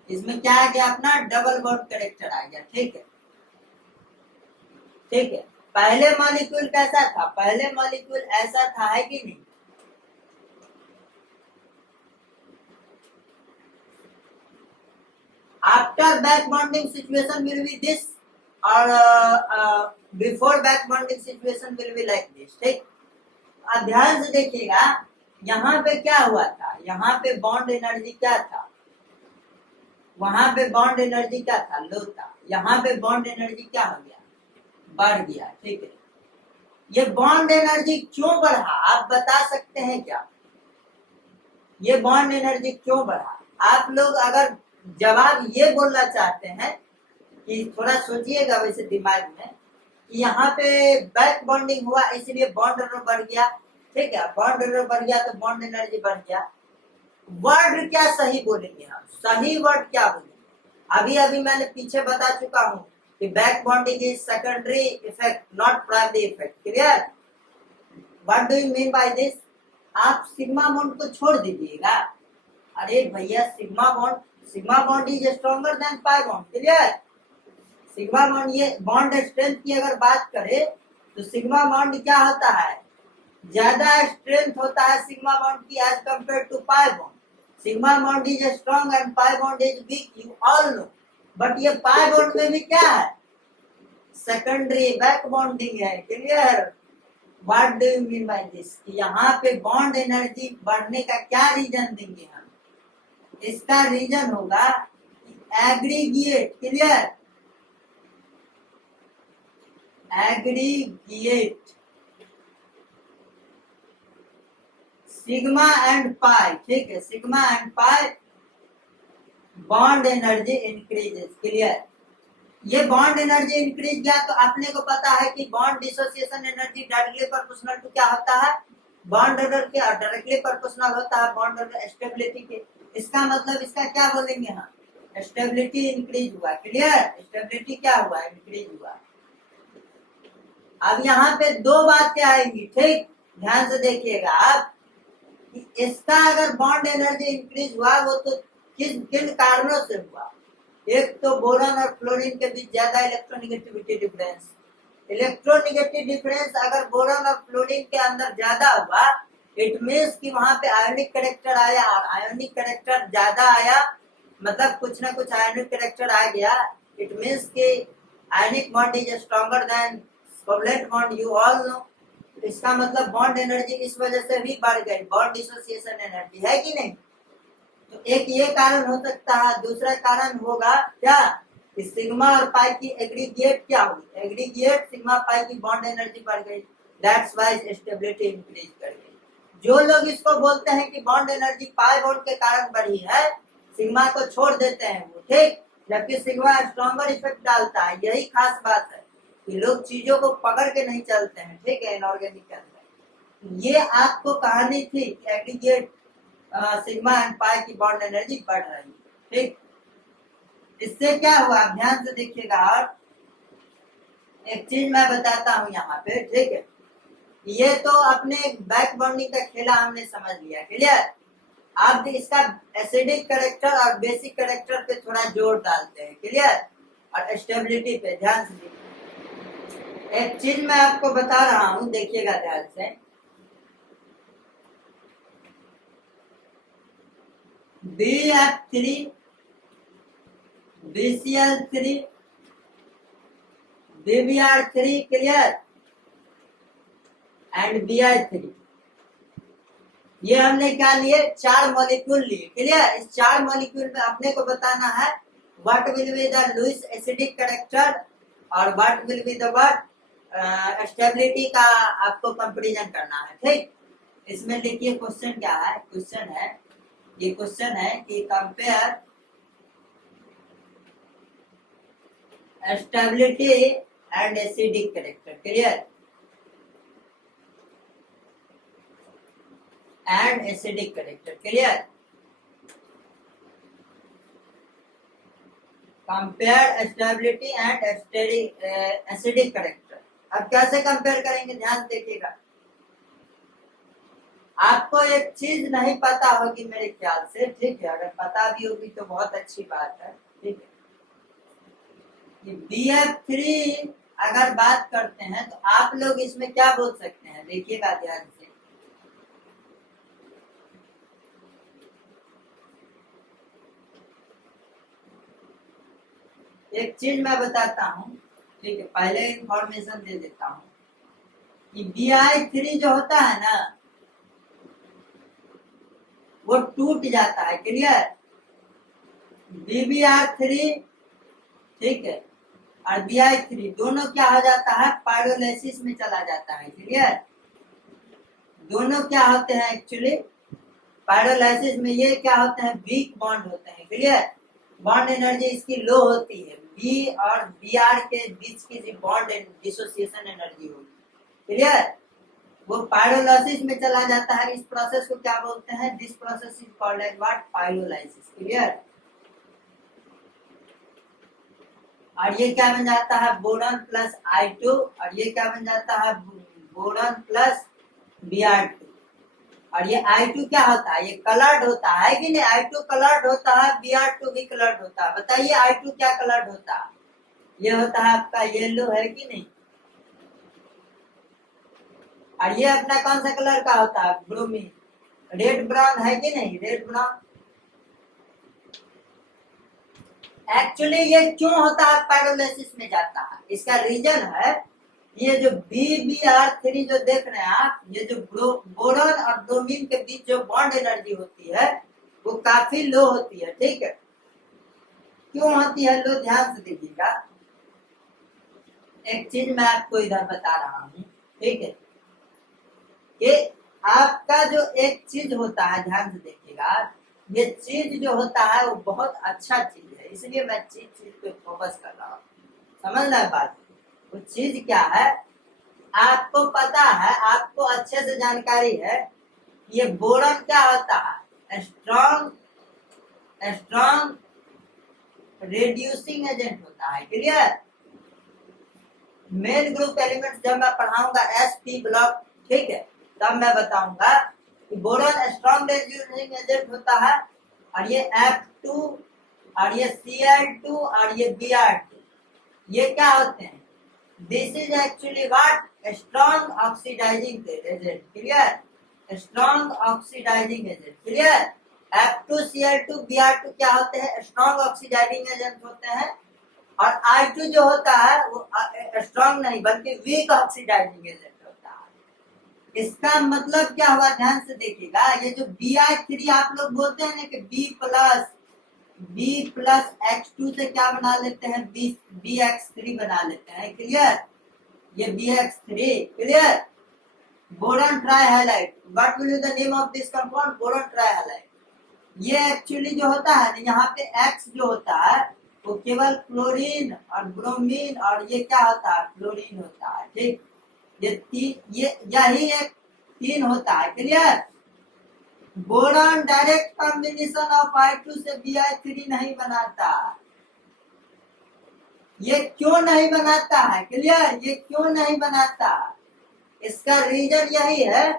इसमें क्या आ गया, अपना डबल बॉन्ड कैरेक्टर आ गया, ठीक है, ठीक है। पहले मॉलिक्यूल कैसा था, पहले मॉलिक्यूल ऐसा था, है कि नहीं। After back bonding situation will be this, और before back bonding situation will be like this, ठीक। अब ध्यान से देखिएगा, यहाँ पे क्या हुआ था, यहाँ पे बॉन्ड एनर्जी क्या था, वहां पे बॉन्ड एनर्जी क्या था, लो था। यहाँ पे बॉन्ड एनर्जी क्या हो गया, बढ़ गया, ठीक है। ये बॉन्ड एनर्जी क्यों बढ़ा, आप बता सकते हैं क्या, ये बॉन्ड एनर्जी क्यों बढ़ा। आप लोग अगर जवाब ये बोलना चाहते हैं कि थोड़ा सोचिएगा वैसे दिमाग में, कि यहाँ पे बैक बॉन्डिंग हुआ इसलिए बॉन्ड ऑर्डर बढ़ गया, ठीक है, बॉन्ड ऑर्डर बढ़ गया तो बॉन्ड एनर्जी बढ़ गया। वर्ड क्या सही बोलेंगे हम, सही वर्ड क्या बोलेंगे। अभी अभी मैंने पीछे बता चुका हूँ कि back bonding is secondary effect not primary effect, clear. What do you mean by this, आप सिग्मा बॉन्ड को छोड़ दीजिएगा। अरे भैया sigma bond is stronger than pi bond, clear. Sigma bond, ये बॉन्ड स्ट्रेंथ की अगर बात करें तो सिग्मा बॉन्ड क्या होता है, ज्यादा स्ट्रेंथ होता है सिग्मा बॉन्ड की as compare to pi bond. Sigma bond is strong and pi bond is weak, you all know. But ये पाई बॉन्ड में भी क्या है, सेकेंडरी बैक बॉन्डिंग है, clear. What do you mean by this, यहाँ पे bond energy बढ़ने का क्या रीजन देंगे हम, इसका रीजन होगा aggregate, clear, aggregate sigma and pi, ठीक है, sigma and pi bond energy increases, clear. ये बॉन्ड एनर्जी इंक्रीज किया तो अपने को पता है कि bond dissociation energy directly proportional to क्या होता है, बॉन्ड ऑर्डर के, और डायरेक्टली प्रोपोर्शनल होता है बॉन्ड ऑर्डर स्टेबिलिटी के। इसका मतलब इसका क्या बोलेंगे हम, स्टेबिलिटी इंक्रीज हुआ, क्लियर, स्टेबिलिटी क्या हुआ, इंक्रीज हुआ। अब यहाँ पे दो बातें आएंगी, ठीक। ध्यान से देखिएगा आप, इसका अगर बॉन्ड एनर्जी इंक्रीज हुआ वो तो किन कारणों से हुआ। एक तो बोरॉन और फ्लोरीन के बीच ज्यादा इलेक्ट्रोनिगेटिविटी डिफरेंस। इलेक्ट्रोनिगेटिव डिफरेंस अगर बोरॉन और फ्लोरीन के अंदर ज्यादा हुआ, इट मीन्स कि वहां पे आयोनिक कैरेक्टर आया, और आयोनिक कैरेक्टर ज्यादा आया मतलब कुछ ना कुछ आयोनिक कैरेक्टर आ गया, इट मीन्स कि ionic bond is stronger than covalent bond, you all no. इसका मतलब बॉन्ड एनर्जी इस वजह से भी बढ़ गई, बॉन्ड डिसोसिएशन एनर्जी, है कि नहीं। तो एक ये कारण हो सकता है। दूसरा कारण होगा क्या, कि सिग्मा और पाई की एग्रीगेट क्या हुई, एग्रीगेट सिग्मा पाई की बॉन्ड एनर्जी बढ़ गई, दैट्स व्हाई स्टेबिलिटी इंक्रीज कर गई। जो लोग इसको बोलते हैं कि बॉन्ड एनर्जी पाई बॉन्ड के कारण बढ़ी है, सिग्मा को छोड़ देते हैं वो, ठीक, जबकि सिग्मा स्ट्रॉन्गर इफेक्ट डालता है। यही खास बात है कि लोग चीजों को पकड़ के नहीं चलते हैं, ठीक है, इनऑर्गेनिक के अंदर। ये आपको कहानी थी एग्रीगेट सिग्मा एंड पाई की बॉन्ड एनर्जी बढ़ रही है, ठीक। इससे क्या हुआ ध्यान से देखिएगा। और एक चीज मैं बताता हूँ यहाँ पे, ठीक है, ये तो अपने बैक बॉन्डिंग का खेला हमने समझ लिया, क्लियर। आप इसका एसिडिक कैरेक्टर और बेसिक कैरेक्टर पे थोड़ा जोर डालते हैं, क्लियर, और स्टेबिलिटी पे ध्यान से देखिए। एक चीज मैं आपको बता रहा हूँ, देखिएगा ध्यान से। BF3, BCl3, BBr3, clear, and Bi3, ये हमने क्या लिए, 4 मॉलिक्यूल लिए, क्लियर। इस 4 मॉलिक्यूल में अपने को बताना है what will be the Lewis acidic character और what will be the what stability का आपको कंपैरिजन करना है, ठीक। इसमें लिखिए क्वेश्चन क्या है, क्वेश्चन है, ये क्वेश्चन है कि compare stability and acidic character, clear, and acidic character, clear. Compare stability and acidic character. अब कैसे कंपेयर करेंगे, ध्यान देखिएगा। आपको एक चीज नहीं पता होगी मेरे ख्याल से, ठीक है, अगर पता भी होगी तो बहुत अच्छी बात है, ठीक है। BF3 अगर बात करते हैं तो आप लोग इसमें क्या बोल सकते हैं, देखिएगा ध्यान से। एक चीज मैं बताता हूँ, ठीक है, पहले इंफॉर्मेशन दे देता हूँ कि Bi3 जो होता है ना वो टूट जाता है, क्लियर। BBr3, ठीक है, और Bi3 दोनों क्या हो जाता है, पायरोलाइसिस में चला जाता है, क्लियर। दोनों क्या होते हैं एक्चुअली, पायरोलाइसिस में ये क्या होते हैं, वीक बॉन्ड होते हैं, क्लियर। बॉन्ड एनर्जी इसकी लो होती है, बी और Br के बीच की जो बॉन्ड डिसोसिएशन एनर्जी होगी, क्लियर, वो पायरोलाइसिस में चला जाता है। इस प्रोसेस को क्या बोलते हैं, this process is called as what, pyrolysis, clear. और ये क्या बन जाता है, बोरॉन प्लस I2, और ये क्या बन जाता है, बोरॉन प्लस Br2। और ये I2 क्या होता है, ये कलर्ड होता है कि नहीं, I2 कलर्ड होता है, Br2 भी कलर्ड होता है। बताइए I2 क्या कलर्ड होता है, ये होता है आपका येलो, है कि नहीं। और ये अपना कौन सा कलर का होता है, ब्रोमीन, रेड ब्राउन, है कि नहीं, रेड ब्राउन। एक्चुअली ये क्यों होता है, पायरोलाइसिस में जाता है, इसका रीजन है ये जो BBr3 जो देख रहे हैं आप, ये जो बोरॉन और ब्रोमीन के बीच जो बॉन्ड एनर्जी होती है वो काफी लो होती है, ठीक है। क्यों होती है लो, ध्यान से देखिएगा। एक चीज मैं आपको इधर बता रहा हूँ, ठीक है, ये आपका जो एक चीज होता है, ध्यान से देखिएगा, ये चीज जो होता है वो बहुत अच्छा चीज है, इसलिए मैं चीज पे फोकस कर रहा हूँ, समझ रहे बात। वो चीज क्या है, आपको पता है, आपको अच्छे से जानकारी है, ये बोरॉन क्या होता है, स्ट्रॉन्ग रिड्यूसिंग एजेंट होता है, क्लियर। मेन ग्रुप एलिमेंट्स जब मैं पढ़ाऊंगा SP ब्लॉक, ठीक है, तब मैं बताऊंगा कि बोरॉन स्ट्रॉन्ग रेड्यूसिंग एजेंट होता है, और ये F2 और ये Cl2 और ये Br2, ये क्या होते हैं? This is actually what? Strong oxidizing agent. Clear? Strong oxidizing agent. Clear? F2Cl2 Br2 क्या होते हैं? स्ट्रॉन्ग ऑक्सीडाइजिंग एजेंट होते हैं। और I2 जो होता है वो स्ट्रॉन्ग नहीं बल्कि वीक ऑक्सीडाइजिंग एजेंट होता है। इसका मतलब क्या हुआ? ध्यान से देखिएगा, ये जो Bi3 आप लोग बोलते हैं ना कि B प्लस X2 से क्या बना लेते हैं? BX3 बना लेते हैं। क्लियर? ये BX3। Clear? Boron trihalide. What will be the name of this compound? Boron trihalide. ये एक्चुअली जो होता है ना, यहाँ पे X जो होता है वो केवल क्लोरीन और ब्रोमीन और ये क्या होता है? फ्लोरीन होता है। ठीक, यही एक 3 होता है। Clear? Boron direct combination of I2 से Bi3 नहीं बनाता। ये क्यों नहीं बनाता है? क्लियर? ये क्यों नहीं बनाता? इसका रीजन यही है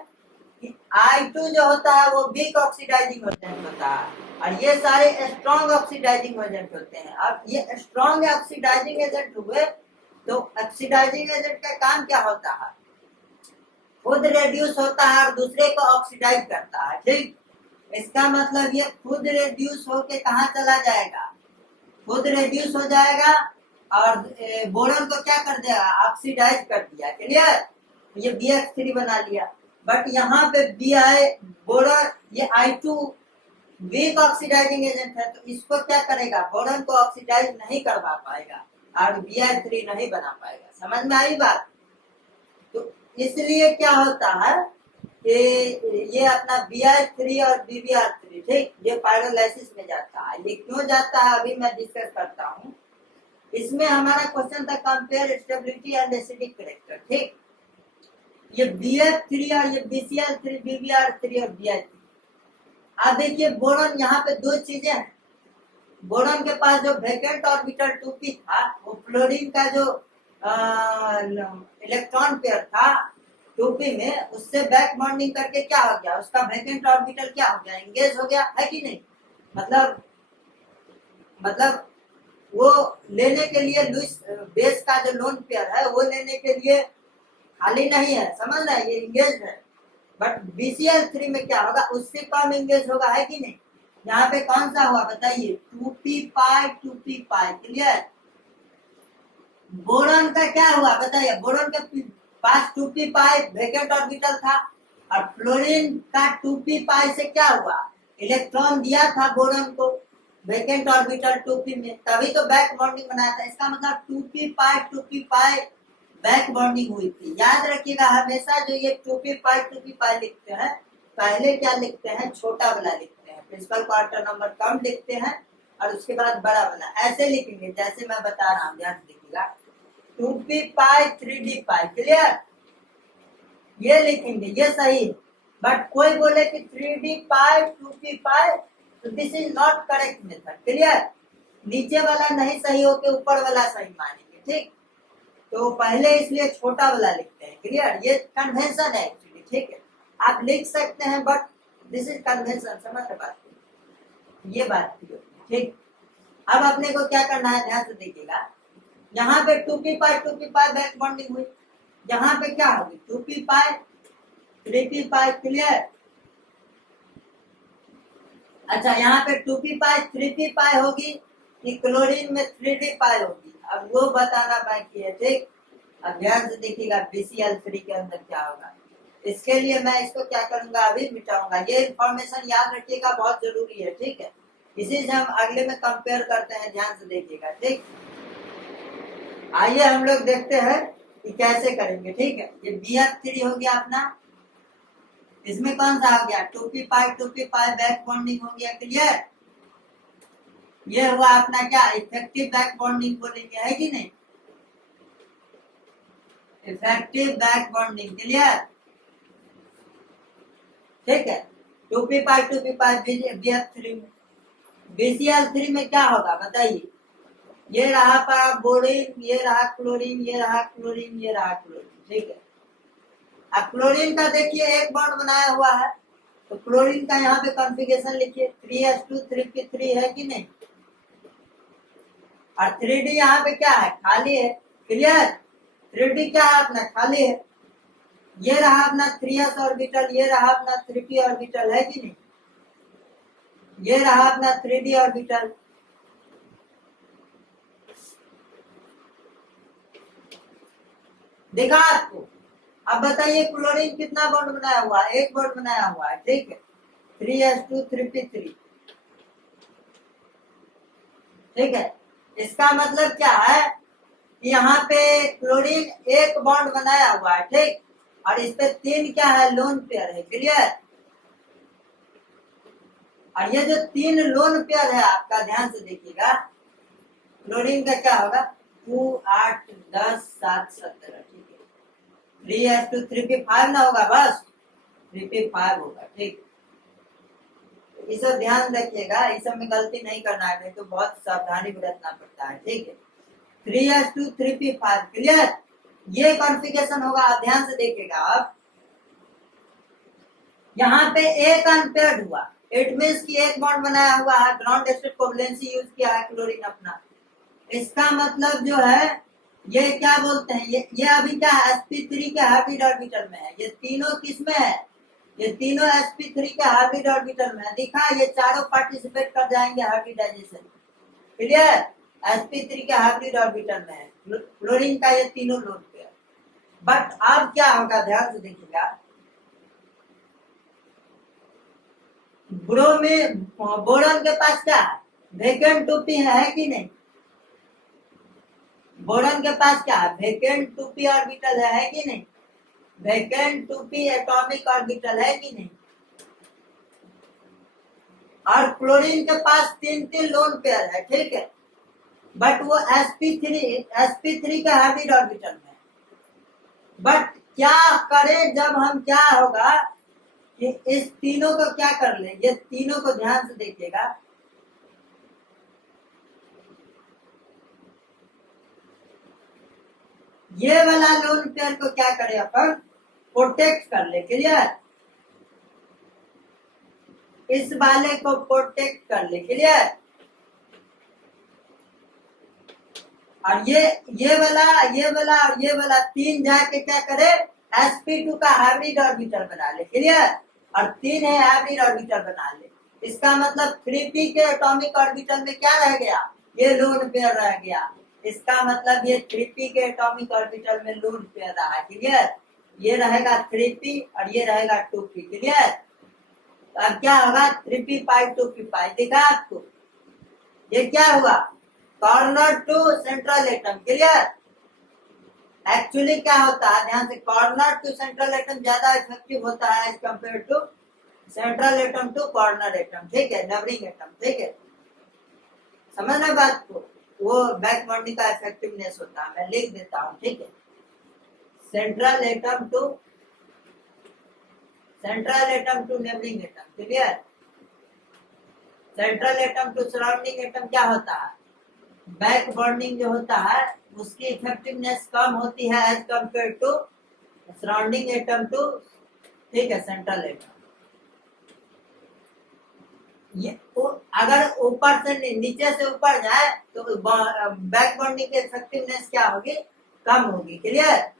कि I2 जो होता है वो वीक ऑक्सीडाइजिंग एजेंट होता है, और ये सारे स्ट्रॉन्ग ऑक्सीडाइजिंग एजेंट होते हैं। अब ये स्ट्रॉन्ग ऑक्सीडाइजिंग एजेंट हुए तो ऑक्सीडाइजिंग एजेंट का काम क्या होता है? खुद रेड्यूस होता है और दूसरे को ऑक्सीडाइज करता है। ठीक, इसका मतलब ये खुद रेड्यूस होके कहाँ चला जाएगा? खुद रेड्यूस हो जाएगा और बोरॉन को क्या कर देगा? ऑक्सीडाइज कर दिया। क्लियर? ये BX3 बना लिया। बट यहाँ पे बोरॉन, ये I2 वीक ऑक्सीडाइजिंग एजेंट है, तो इसको क्या करेगा? बोरॉन को ऑक्सीडाइज नहीं करवा पाएगा और Bi3 नहीं बना पाएगा। समझ में आई बात? तो इसलिए क्या होता है कि ये अपना Bi3 और BBr3, ठीक, ये पाइरोलाइसिस में जाता है। ये क्यों जाता है अभी मैं डिस्कस करता हूँ। इसमें हमारा क्वेश्चन था compare stability and acidic character. ठीक, ये BF3 और ये BCl3, BBr3 और Bi3। अब देखिए बोरॉन, यहाँ पे 2 चीजें हैं। बोरॉन के पास जो वैकेंट ऑर्बिटल 2p था, वो फ्लोरीन का जो इलेक्ट्रॉन पेयर था 2p में, उससे बैक बॉन्डिंग करके क्या हो गया? उसका वैकेंट ऑर्बिटल क्या हो गया? एंगेज हो गया, है कि नहीं? मतलब वो लेने के लिए लुईस बेस का जो लोन पेयर है वो लेने के लिए खाली नहीं है। समझ रहे हैं? ये एंगेज है। बट BCl3 में क्या होगा? उससे कम एंगेज होगा, है कि नहीं? यहाँ पे कौन सा हुआ बताइए? 2p पाई 2p पाई। क्लियर? बोरॉन का क्या हुआ बताइए? बोरॉन के पास 2p पाई वैकेंट ऑर्बिटल था, और फ्लोरीन का 2p पाई से क्या हुआ? इलेक्ट्रॉन दिया था बोरॉन को वैकेंट ऑर्बिटल 2p में, तभी तो बैक बॉन्डिंग बनाया था। इसका मतलब 2p पाई बैक बॉन्डिंग हुई थी। याद रखिएगा हमेशा, जो ये 2p पाई लिखते हैं, पहले क्या लिखते हैं? छोटा वाला लिखते हैं, प्रिंसिपल क्वार्टर नंबर कम लिखते हैं और उसके बाद बड़ा वाला। ऐसे लिखेंगे जैसे मैं बता रहा हूँ, ध्यान देखिएगा। 2p पाई 3d पाई। क्लियर? ये लिखेंगे, ये सही। बट कोई बोले कि 3d पाई 2p पाई, तो this is not correct method. Clear? नीचे वाला नहीं सही होके ऊपर वाला सही मानेंगे। ठीक, तो पहले इसलिए छोटा वाला लिखते हैं। क्लियर? ये कन्वेंशन है एक्चुअली। ठीक है, आप लिख सकते हैं बट दिस इज कन्वेंशन। समझ रहे बात? ये बात थी। ठीक, अब अपने को क्या करना है? ध्यान से देखिएगा। यहाँ पे 2p पाई बैक बॉन्डिंग हुई, यहाँ पे क्या होगी? 2p पाई 3p पाई। क्लियर? अच्छा, यहाँ पे 2p पाई 3p पाई होगी कि क्लोरीन में 3d पाई होगी? अब वो बताना बाकी है। ठीक, अब ध्यान से देखिएगा BCl3 के अंदर क्या होगा। इसके लिए मैं इसको क्या करूंगा? अभी मिटाऊंगा। ये इंफॉर्मेशन याद रखिएगा, बहुत जरूरी है। ठीक है, इसी से हम अगले में कंपेयर करते हैं। ध्यान से देखिएगा। ठीक, आइए हम लोग देखते हैं कि कैसे करेंगे। ठीक है, ये BF3 हो गया अपना। इसमें कौन सा हो गया? 2p पाई बैक बॉन्डिंग हो गया। क्लियर? ये हुआ अपना क्या? इफेक्टिव बैक बॉन्डिंग बोलेंगे, है कि नहीं? Effective back bonding. क्लियर? ठीक है, 2p पाई BF3 में। BCl3 में क्या होगा बताइए? ये रहा पर बोरिन, ये रहा क्लोरीन, ये रहा क्लोरीन, ये रहा क्लोरीन। ठीक है, अब क्लोरीन का देखिए एक बॉन्ड बनाया हुआ है, तो क्लोरीन का यहाँ पे कॉन्फ़िगरेशन लिखिए 3s2 3p3 है कि नहीं, और 3d यहाँ पे क्या है, खाली है। क्लियर, 3d क्या है अपना, खाली है। ये रहा अपना 3s ऑर्बिटल, ये रहा अपना 3p ऑर्बिटल, है कि नहीं, ये रहा अपना 3d ऑर्बिटल। देखा आपको। अब बताइए क्लोरीन कितना बॉन्ड बनाया हुआ है, एक बॉन्ड बनाया हुआ है, ठीक है, 3s2 3p3, ठीक है। इसका मतलब क्या है, यहाँ पे क्लोरीन एक बॉन्ड बनाया हुआ है, ठीक, और इस पे 3 क्या है, लोन पेयर है। क्लियर, और ये जो 3 लोन पेयर है आपका, ध्यान से देखिएगा, क्लोरीन का क्या होगा, 2 8 10 7 17, ठीक है, 3s2 3p5 ना होगा, बस 3p5 होगा, ठीक। ये सब ध्यान रखिएगा, इस सब में गलती नहीं करना है, नहीं तो बहुत सावधानी बरतना पड़ता है, ठीक है। 3s2 3p5, क्लियर, ये कॉन्फ़िगरेशन होगा। आप ध्यान से देखिएगा, आप यहाँ पे एक अनपेयर्ड हुआ, इट मींस कि एक बॉन्ड बनाया हुआ है, ग्राउंड स्टेट कोवैलेंसी यूज किया है क्लोरीन अपना। इसका मतलब जो है, ये क्या बोलते हैं, ये अभी क्या है, sp3 के हाइब्रिड ऑर्बिटल में है। ये तीनों किस में है, ये तीनों sp3 के हाइब्रिड ऑर्बिटल में है। दिखा, ये चारों पार्टिसिपेट कर जाएंगे हाइब्रिडाइजेशन। क्लियर, sp3 के हाइब्रिड ऑर्बिटल में है क्लोरीन का ये तीनों लोन पेयर। बट अब क्या होगा, ध्यान से देखिएगा, ब्रोमीन बोरॉन के पास क्या है, वेकेंट 2p है कि नहीं, बोरॉन के पास क्या है, वेकेंट 2p ऑर्बिटल है कि नहीं, वेकेंट 2p एटॉमिक ऑर्बिटल है कि नहीं। और क्लोरीन के पास 3 लोन पेयर है, ठीक है, बट वो sp3 का हाइब्रिड ऑर्बिटल में। बट क्या करें, जब हम क्या होगा कि इस तीनों को क्या कर लें, ये तीनों को ध्यान से देखिएगा, ये वाला लोन पेयर को क्या करें अपन, प्रोटेक्ट कर ले। क्लियर, इस वाले को प्रोटेक्ट कर ले। क्लियर, और ये वाला और ये वाला तीन जाके क्या करे, sp2 का हाइब्रिड ऑर्बिटल बना ले। क्लियर, और 3 है हाइब्रिड ऑर्बिटल बना ले। इसका मतलब 3p के एटॉमिक ऑर्बिटल में क्या रह गया, ये लोन पेयर रह गया। इसका मतलब ये 3p के एटॉमिक ऑर्बिटल में लोन पेयर रहा। क्लियर, ये रहेगा 3p और ये रहेगा 2p। क्लियर, तो अब क्या होगा, 3p5 2p5, दिखा आपको, ये क्या हुआ, corner to central atom. Clear, actually क्या होता है, ध्यान से, कॉर्नर टू सेंट्रल एटम ज्यादा इफेक्टिव होता है as compare to central atom to corner atom, ठीक है, नेबरिंग एटम, ठीक है, समझना बात को। वो बैक बॉन्डिंग का इफेक्टिवनेस होता है, मैं लिख देता हूँ, ठीक है, central atom to neighbouring atom. Clear, central atom to surrounding atom क्या होता है, बैक बॉन्डिंग जो होता है उसकी इफेक्टिवनेस कम होती है as compare to surrounding atom to, ठीक है, सेंट्रल एटम। ये अगर ऊपर से नीचे से ऊपर जाए तो बैक बॉन्डिंग की इफेक्टिवनेस क्या होगी, कम होगी। क्लियर,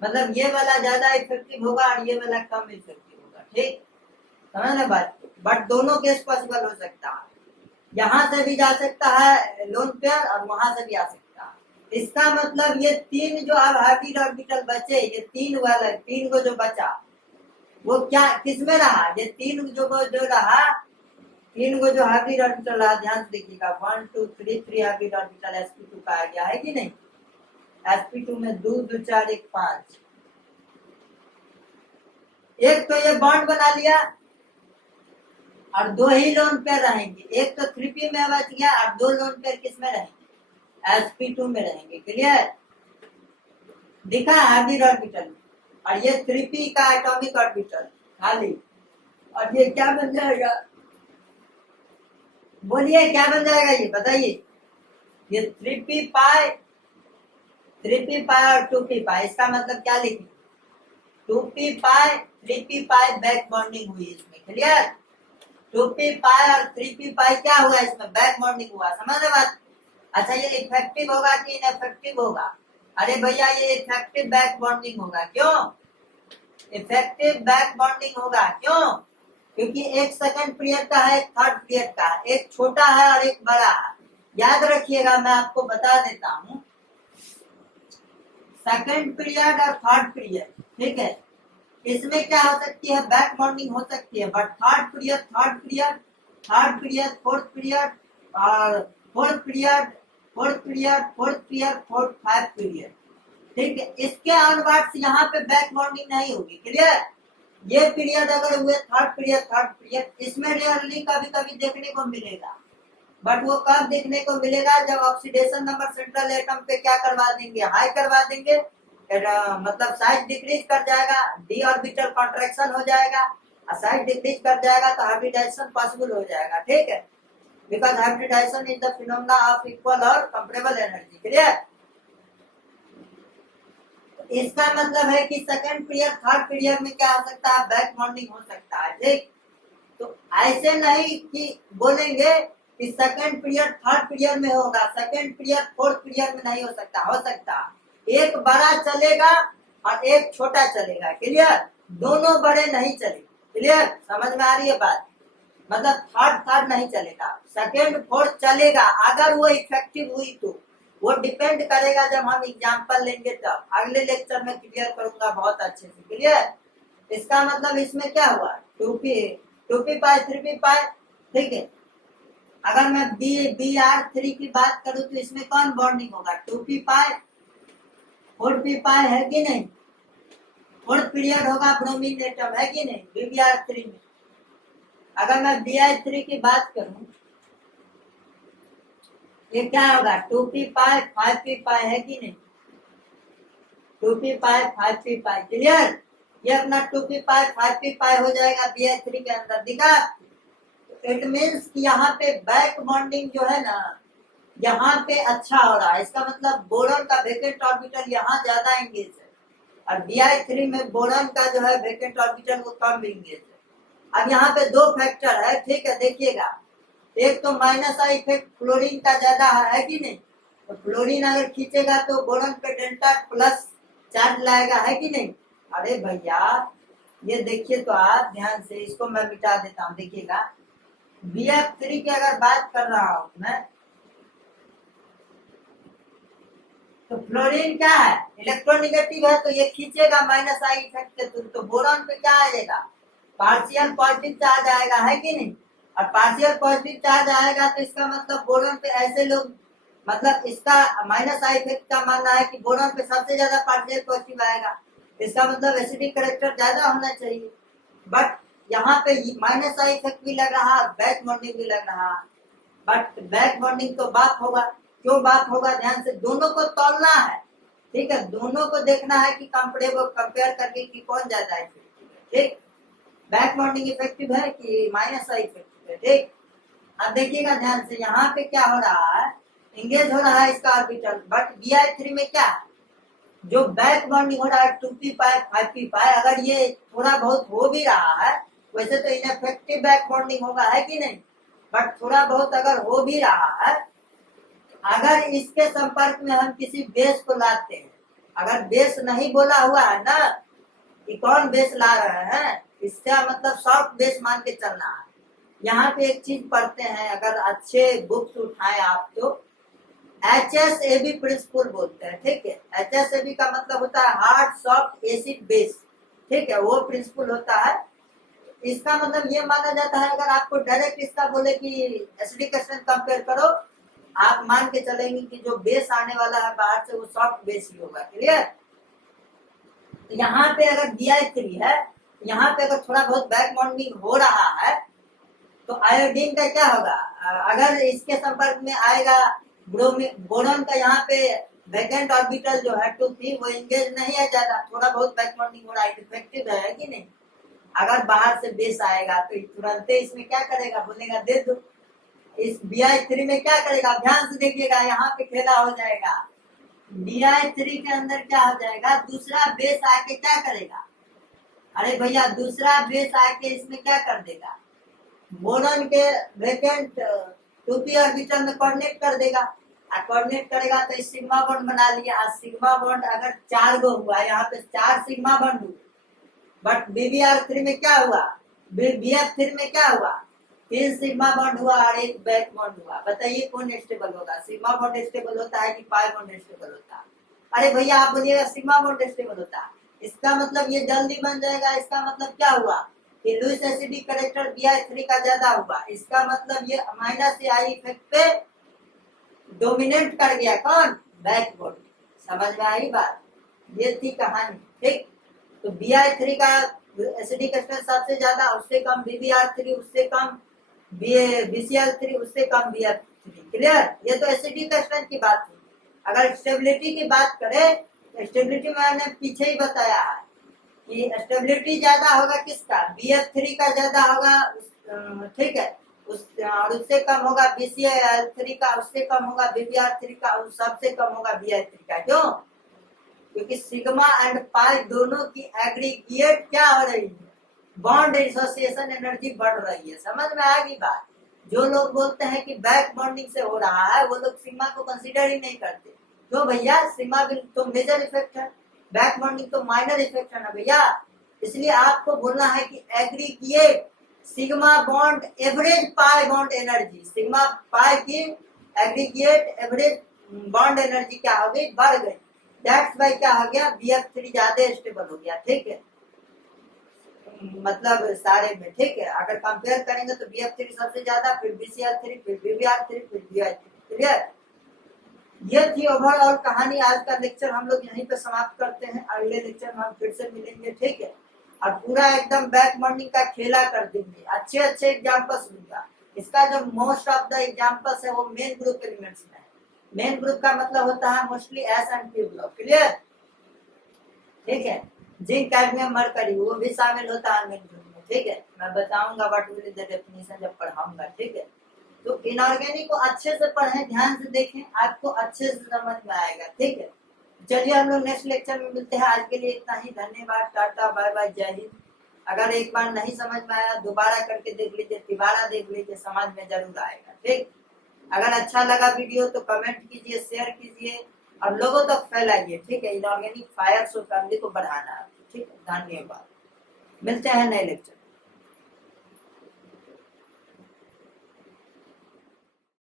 मतलब ये वाला ज्यादा इफेक्टिव होगा और ये वाला कम इफेक्टिव होगा, ठीक, समझ ना बात। बट दोनों केस पॉसिबल हो सकता है, यहाँ से भी जा सकता है लोन पेयर और वहां से भी आ सकता है। इसका मतलब ये 3 जो अब हाइब्रिड ऑर्बिटल बचे, ये 3 को जो बचा वो क्या किसमें रहा, ये 3 जो रहा, 3 को जो हाइब्रिड ऑर्बिटल रहा, ध्यान से देखिएगा, 1 2 3 हाइब्रिड ऑर्बिटल sp2 का आ गया है कि नहीं, sp2 में 2 2 4 1 5, एक तो ये बॉन्ड बना लिया और 2 ही लोन पेयर रहेंगे, एक तो 3p में बच गया और 2 लोन पेयर किस में रहेंगे, sp2 में रहेंगे। क्लियर, दिखा हाइब्रिड ऑर्बिटल, और ये 3p का एटॉमिक ऑर्बिटल खाली, और ये क्या बन जाएगा, बोलिए क्या बन जाएगा, ये बताइए, ये 3p पाई और 2p पाई, इसका मतलब क्या लिखें, 2p पाई 3p पाई बैक बॉन्डिंग हुई इसमें, क्लियर। 2p पाई और 3p पाई क्या हुआ इसमें, बैक बॉन्डिंग हुआ, समझ रहे बात। अच्छा ये इफेक्टिव होगा कि इनइफेक्टिव होगा, अरे भैया ये इफेक्टिव बैक बॉन्डिंग होगा, क्यों इफेक्टिव बैक बॉन्डिंग होगा, क्यों, क्योंकि एक सेकंड पीरियड का है, एक थर्ड पीरियड का है, एक छोटा है और एक बड़ा है। याद रखिएगा, मैं आपको बता देता हूँ, सेकंड पीरियड और थर्ड पीरियड, ठीक है, इसमें क्या हो सकती है, बैक बॉन्डिंग हो सकती है, but third period fourth period और फोर्थ पीरियड फाइव पीरियड, ठीक है, इसके ऑनवर्ड्स यहाँ पे बैक बॉन्डिंग नहीं होगी, क्लियर। ये पीरियड अगर हुए थर्ड पीरियड, इसमें रेयरली कभी कभी देखने को मिलेगा, बट वो कब देखने को मिलेगा, जब ऑक्सीडेशन नंबर सेंट्रल एटम पे क्या करवा देंगे, हाई करवा देंगे, मतलब साइज डिक्रीज कर जाएगा, डी ऑर्बिटल कॉन्ट्रैक्शन हो जाएगा, साइज डिक्रीज कर जाएगा तो हाइब्रिडाइजेशन पॉसिबल हो जाएगा, ठीक है, because hybridization is the phenomena of equal और कंपेरेबल एनर्जी, क्लियर। इसका मतलब है कि सेकंड पीरियड थर्ड पीरियड में क्या हो सकता है, बैक बॉन्डिंग हो सकता है, ठीक। तो ऐसे नहीं कि बोलेंगे कि सेकंड पीरियड थर्ड पीरियड में होगा, सेकंड पीरियड फोर्थ पीरियड में नहीं हो सकता, हो सकता एक बड़ा चलेगा और एक छोटा चलेगा, क्लियर, दोनों बड़े नहीं चलेंगे, क्लियर, समझ में आ रही है बात, मतलब थर्ड नहीं चलेगा, सेकंड फोर्थ चलेगा, अगर वो इफेक्टिव हुई तो वो डिपेंड करेगा, जब हम एग्जांपल लेंगे तब, अगले लेक्चर में क्लियर करूंगा बहुत अच्छे से, क्लियर। इसका मतलब इसमें क्या हुआ, 2p पाई 3p पाई, ठीक है, अगर मैं Br3 की बात करूं तो इसमें कौन बॉन्डिंग होगा, 2p पाई 4p पाई, है कि नहीं, फोर्थ पीरियड होगा ब्रोमीन एटम, है कि नहीं, Bbr3 में। अगर मैं Bi3 की बात करूं, ये क्या होगा, 2p पाई 5p पाई, है कि नहीं, 2p पाई 5p पाई, क्लियर। ये अपना 2p पाई 5p पाई हो जाएगा Bi3 के अंदर, दिखा। इट मीन्स कि यहाँ पे बैक बॉन्डिंग जो है ना, यहाँ पे अच्छा हो रहा है, इसका मतलब बोरॉन का वेकेंट ऑर्बिटल यहाँ ज्यादा एंगेज है, और Bi3 में बोरॉन का जो है वेकेंट ऑर्बिटल वो कम एंगेज है। अब यहाँ पे दो फैक्टर है, ठीक है, देखिएगा, एक तो माइनस आई इफेक्ट फ्लोरीन का ज्यादा है कि नहीं, तो फ्लोरीन अगर खींचेगा तो बोरॉन पे डेल्टा प्लस चार्ज लाएगा, है कि नहीं। अरे भैया ये देखिए, तो आप ध्यान से इसको मैं मिटा देता हूँ, देखिएगा, Bf3 की अगर बात कर रहा हूं मैं, तो फ्लोरीन क्या है, इलेक्ट्रोनिगेटिव है, तो ये खींचेगा माइनस आई इफेक्ट के थ्रू, तो बोरॉन पे क्या आएगा, पार्शियल पॉजिटिव चार्ज आएगा, है कि नहीं, और पार्शियल पॉजिटिव चार्ज आएगा तो इसका मतलब बोरॉन पे ऐसे लोग, मतलब इसका माइनस आई इफेक्ट का मानना है कि बोरॉन पे सबसे ज्यादा पार्शियल पॉजिटिव आएगा, इसका मतलब एसिडिक कैरेक्टर ज्यादा होना चाहिए, बट यहाँ पे माइनस आई इफेक्ट भी लग रहा, बैक बॉन्डिंग भी लग रहा, बट बैक बॉन्डिंग तो बात होगा, क्यों बात होगा, ध्यान से दोनों को तौलना है, ठीक है, दोनों को देखना है कि कंपेयर करके कि कौन ज्यादा इफेक्टिव है, ठीक, बैक बॉन्डिंग इफेक्टिव है कि माइनस आई इफेक्टिव है, ठीक। अब देखिएगा ध्यान से, यहाँ पे क्या हो रहा है, इंगेज हो रहा है इसका ऑर्बिटल, बट Bi3 में क्या है, जो बैक बॉन्डिंग हो रहा है 2p पाई 5p पाई, अगर ये थोड़ा बहुत हो भी रहा है, वैसे तो इनफेक्टिव बैक बॉन्डिंग होगा, है कि नहीं, बट थोड़ा बहुत अगर हो भी रहा है, अगर इसके संपर्क में हम किसी बेस को लाते हैं, अगर बेस नहीं बोला हुआ है ना कि कौन बेस ला रहे हैं, इसका मतलब सॉफ्ट बेस मान के चलना है। यहाँ पे एक चीज पढ़ते हैं, अगर अच्छे बुक्स उठाए आप तो HSAB प्रिंसिपल बोलते हैं, ठीक है, HSAB का मतलब होता है हार्ड सॉफ्ट एसिड बेस, ठीक है, वो प्रिंसिपल होता है। इसका मतलब ये माना जाता है, अगर आपको डायरेक्ट इसका बोले कि एसिडिक स्ट्रेंथ कंपेयर करो, आप मान के चलेंगे कि जो बेस आने वाला है बाहर से वो सॉफ्ट बेस ही होगा, क्लियर। तो यहाँ पे अगर Bi3 है, यहाँ पे अगर थोड़ा बहुत बैक बॉन्डिंग हो रहा है, तो आयोडीन का क्या होगा, अगर इसके संपर्क में आएगा बोरॉन का, यहाँ पे वैकेंट ऑर्बिटल जो है 2p वो इंगेज नहीं है ज्यादा, थोड़ा बहुत बैक बॉन्डिंग हो रहा है, इफेक्टिव है कि नहीं। अगर बाहर से बेस आएगा तो तुरंत इसमें क्या करेगा, बोलेगा दे दो, इस Bi3 में क्या करेगा, ध्यान से देखिएगा, यहाँ पे खेला हो जाएगा, Bi3 के अंदर क्या हो जाएगा, दूसरा बेस आके क्या करेगा, अरे भैया दूसरा बेस आके इसमें क्या कर देगा, बोरॉन के वैकेंट 2p ऑर्बिटल में कोऑर्डिनेट कर देगा, और कोऑर्डिनेट करेगा तो इस सिग्मा बॉन्ड बना लिया। और सिग्मा बॉन्ड अगर 4 गो हुआ, यहाँ पे 4 सिग्मा बॉन्ड हुए, बट BBr3 में क्या हुआ, BF3 में क्या हुआ, 3 सिग्मा बॉन्ड हुआ और 1 बैक बॉन्ड हुआ। बताइए कौन स्टेबल होगा, सिग्मा बॉन्ड स्टेबल होता है कि पाई बॉन्ड स्टेबल होता है? अरे भैया आप बोलिएगा सिग्मा बॉन्ड स्टेबल होता है, इसका मतलब ये जल्दी बन जाएगा। इसका मतलब क्या हुआ कि लुईस एसिडिक कैरेक्टर Bi3 का ज्यादा हुआ, इसका मतलब ये माइनस आई इफेक्ट पे डोमिनेट कर गया कौन, बैक बॉन्ड। समझ में आई बात, ये थी कहानी। ठीक, तो Bi3 का एसिडिक स्ट्रेंथ सबसे ज्यादा, उससे कम BBr3, उससे कम BCl3, उससे कम BF3। क्लियर, ये तो एसिडिक स्ट्रेंथ की बात थी। अगर स्टेबिलिटी की बात करें तो स्टेबिलिटी मैंने पीछे ही बताया है कि स्टेबिलिटी ज्यादा होगा किसका, BF3 का ज्यादा होगा, ठीक है, और उससे कम होगा BCl3 का, उससे कम होगा BBr3 का, और सबसे कम होगा Bi3 का। क्यों, क्योंकि सिग्मा एंड पाई दोनों की एग्रीगेट क्या हो रही है, बॉन्ड एसोसिएशन एनर्जी बढ़ रही है। समझ में आएगी बात। जो लोग बोलते हैं कि बैक बॉन्डिंग से हो रहा है, वो लोग सिग्मा को कंसीडर ही नहीं करते। क्यों भैया, सिग्मा तो मेजर इफेक्ट है, बैक बॉन्डिंग तो माइनर इफेक्ट है ना भैया। इसलिए आपको बोलना है कि एग्रीगेट सिग्मा बॉन्ड एवरेज पाई बॉन्ड एनर्जी, सिग्मा पाई की एग्रीगेट एवरेज बॉन्ड एनर्जी क्या हो गई, बढ़ गई। दैट्स वाई क्या हो गया, BF3 ज्यादा स्टेबल हो गया। ठीक है, मतलब सारे में। ठीक है, अगर कंपेयर करेंगे तो BF3 सबसे ज्यादा, फिर BCl3, फिर BBr3, फिर Bi3। क्लियर, ये थी ओवरऑल कहानी। आज का लेक्चर हम लोग यहीं पे समाप्त करते हैं, अगले लेक्चर में हम फिर से मिलेंगे। ठीक है, और पूरा एकदम बैक बॉन्डिंग का खेला कर देंगे, अच्छे अच्छे एग्जाम्पल्स दूंगा। इसका जो मोस्ट ऑफ द एग्जाम्पल्स है वो मेन ग्रुप एलिमेंट्स में है। मेन ग्रुप का मतलब होता है mostly S and P block. Clear, ठीक है, जिंक कैडमियम मरकरी वो भी शामिल होता है मेन ग्रुप में। ठीक है, मैं बताऊंगा व्हाट विल द डेफिनेशन जब पढ़ाऊंगा। ठीक है, तो इनऑर्गेनिक को अच्छे से पढ़ें, ध्यान से देखें, आपको अच्छे से समझ में आएगा। ठीक है, चलिए हम लोग नेक्स्ट लेक्चर में मिलते हैं। आज के लिए इतना ही, धन्यवाद, टाटा बाय बाय, जय हिंद। अगर एक बार नहीं समझ में आया दोबारा करके देख लीजिए, तिबारा देख लीजिए, समझ में जरूर आएगा। ठीक, अगर अच्छा लगा वीडियो तो कमेंट कीजिए, शेयर कीजिए और लोगों तक फैलाइए। ठीक है, इनऑर्गेनिक फायर सो फैमिली को बढ़ाना है। ठीक है, धन्यवाद, मिलते हैं नए लेक्चर।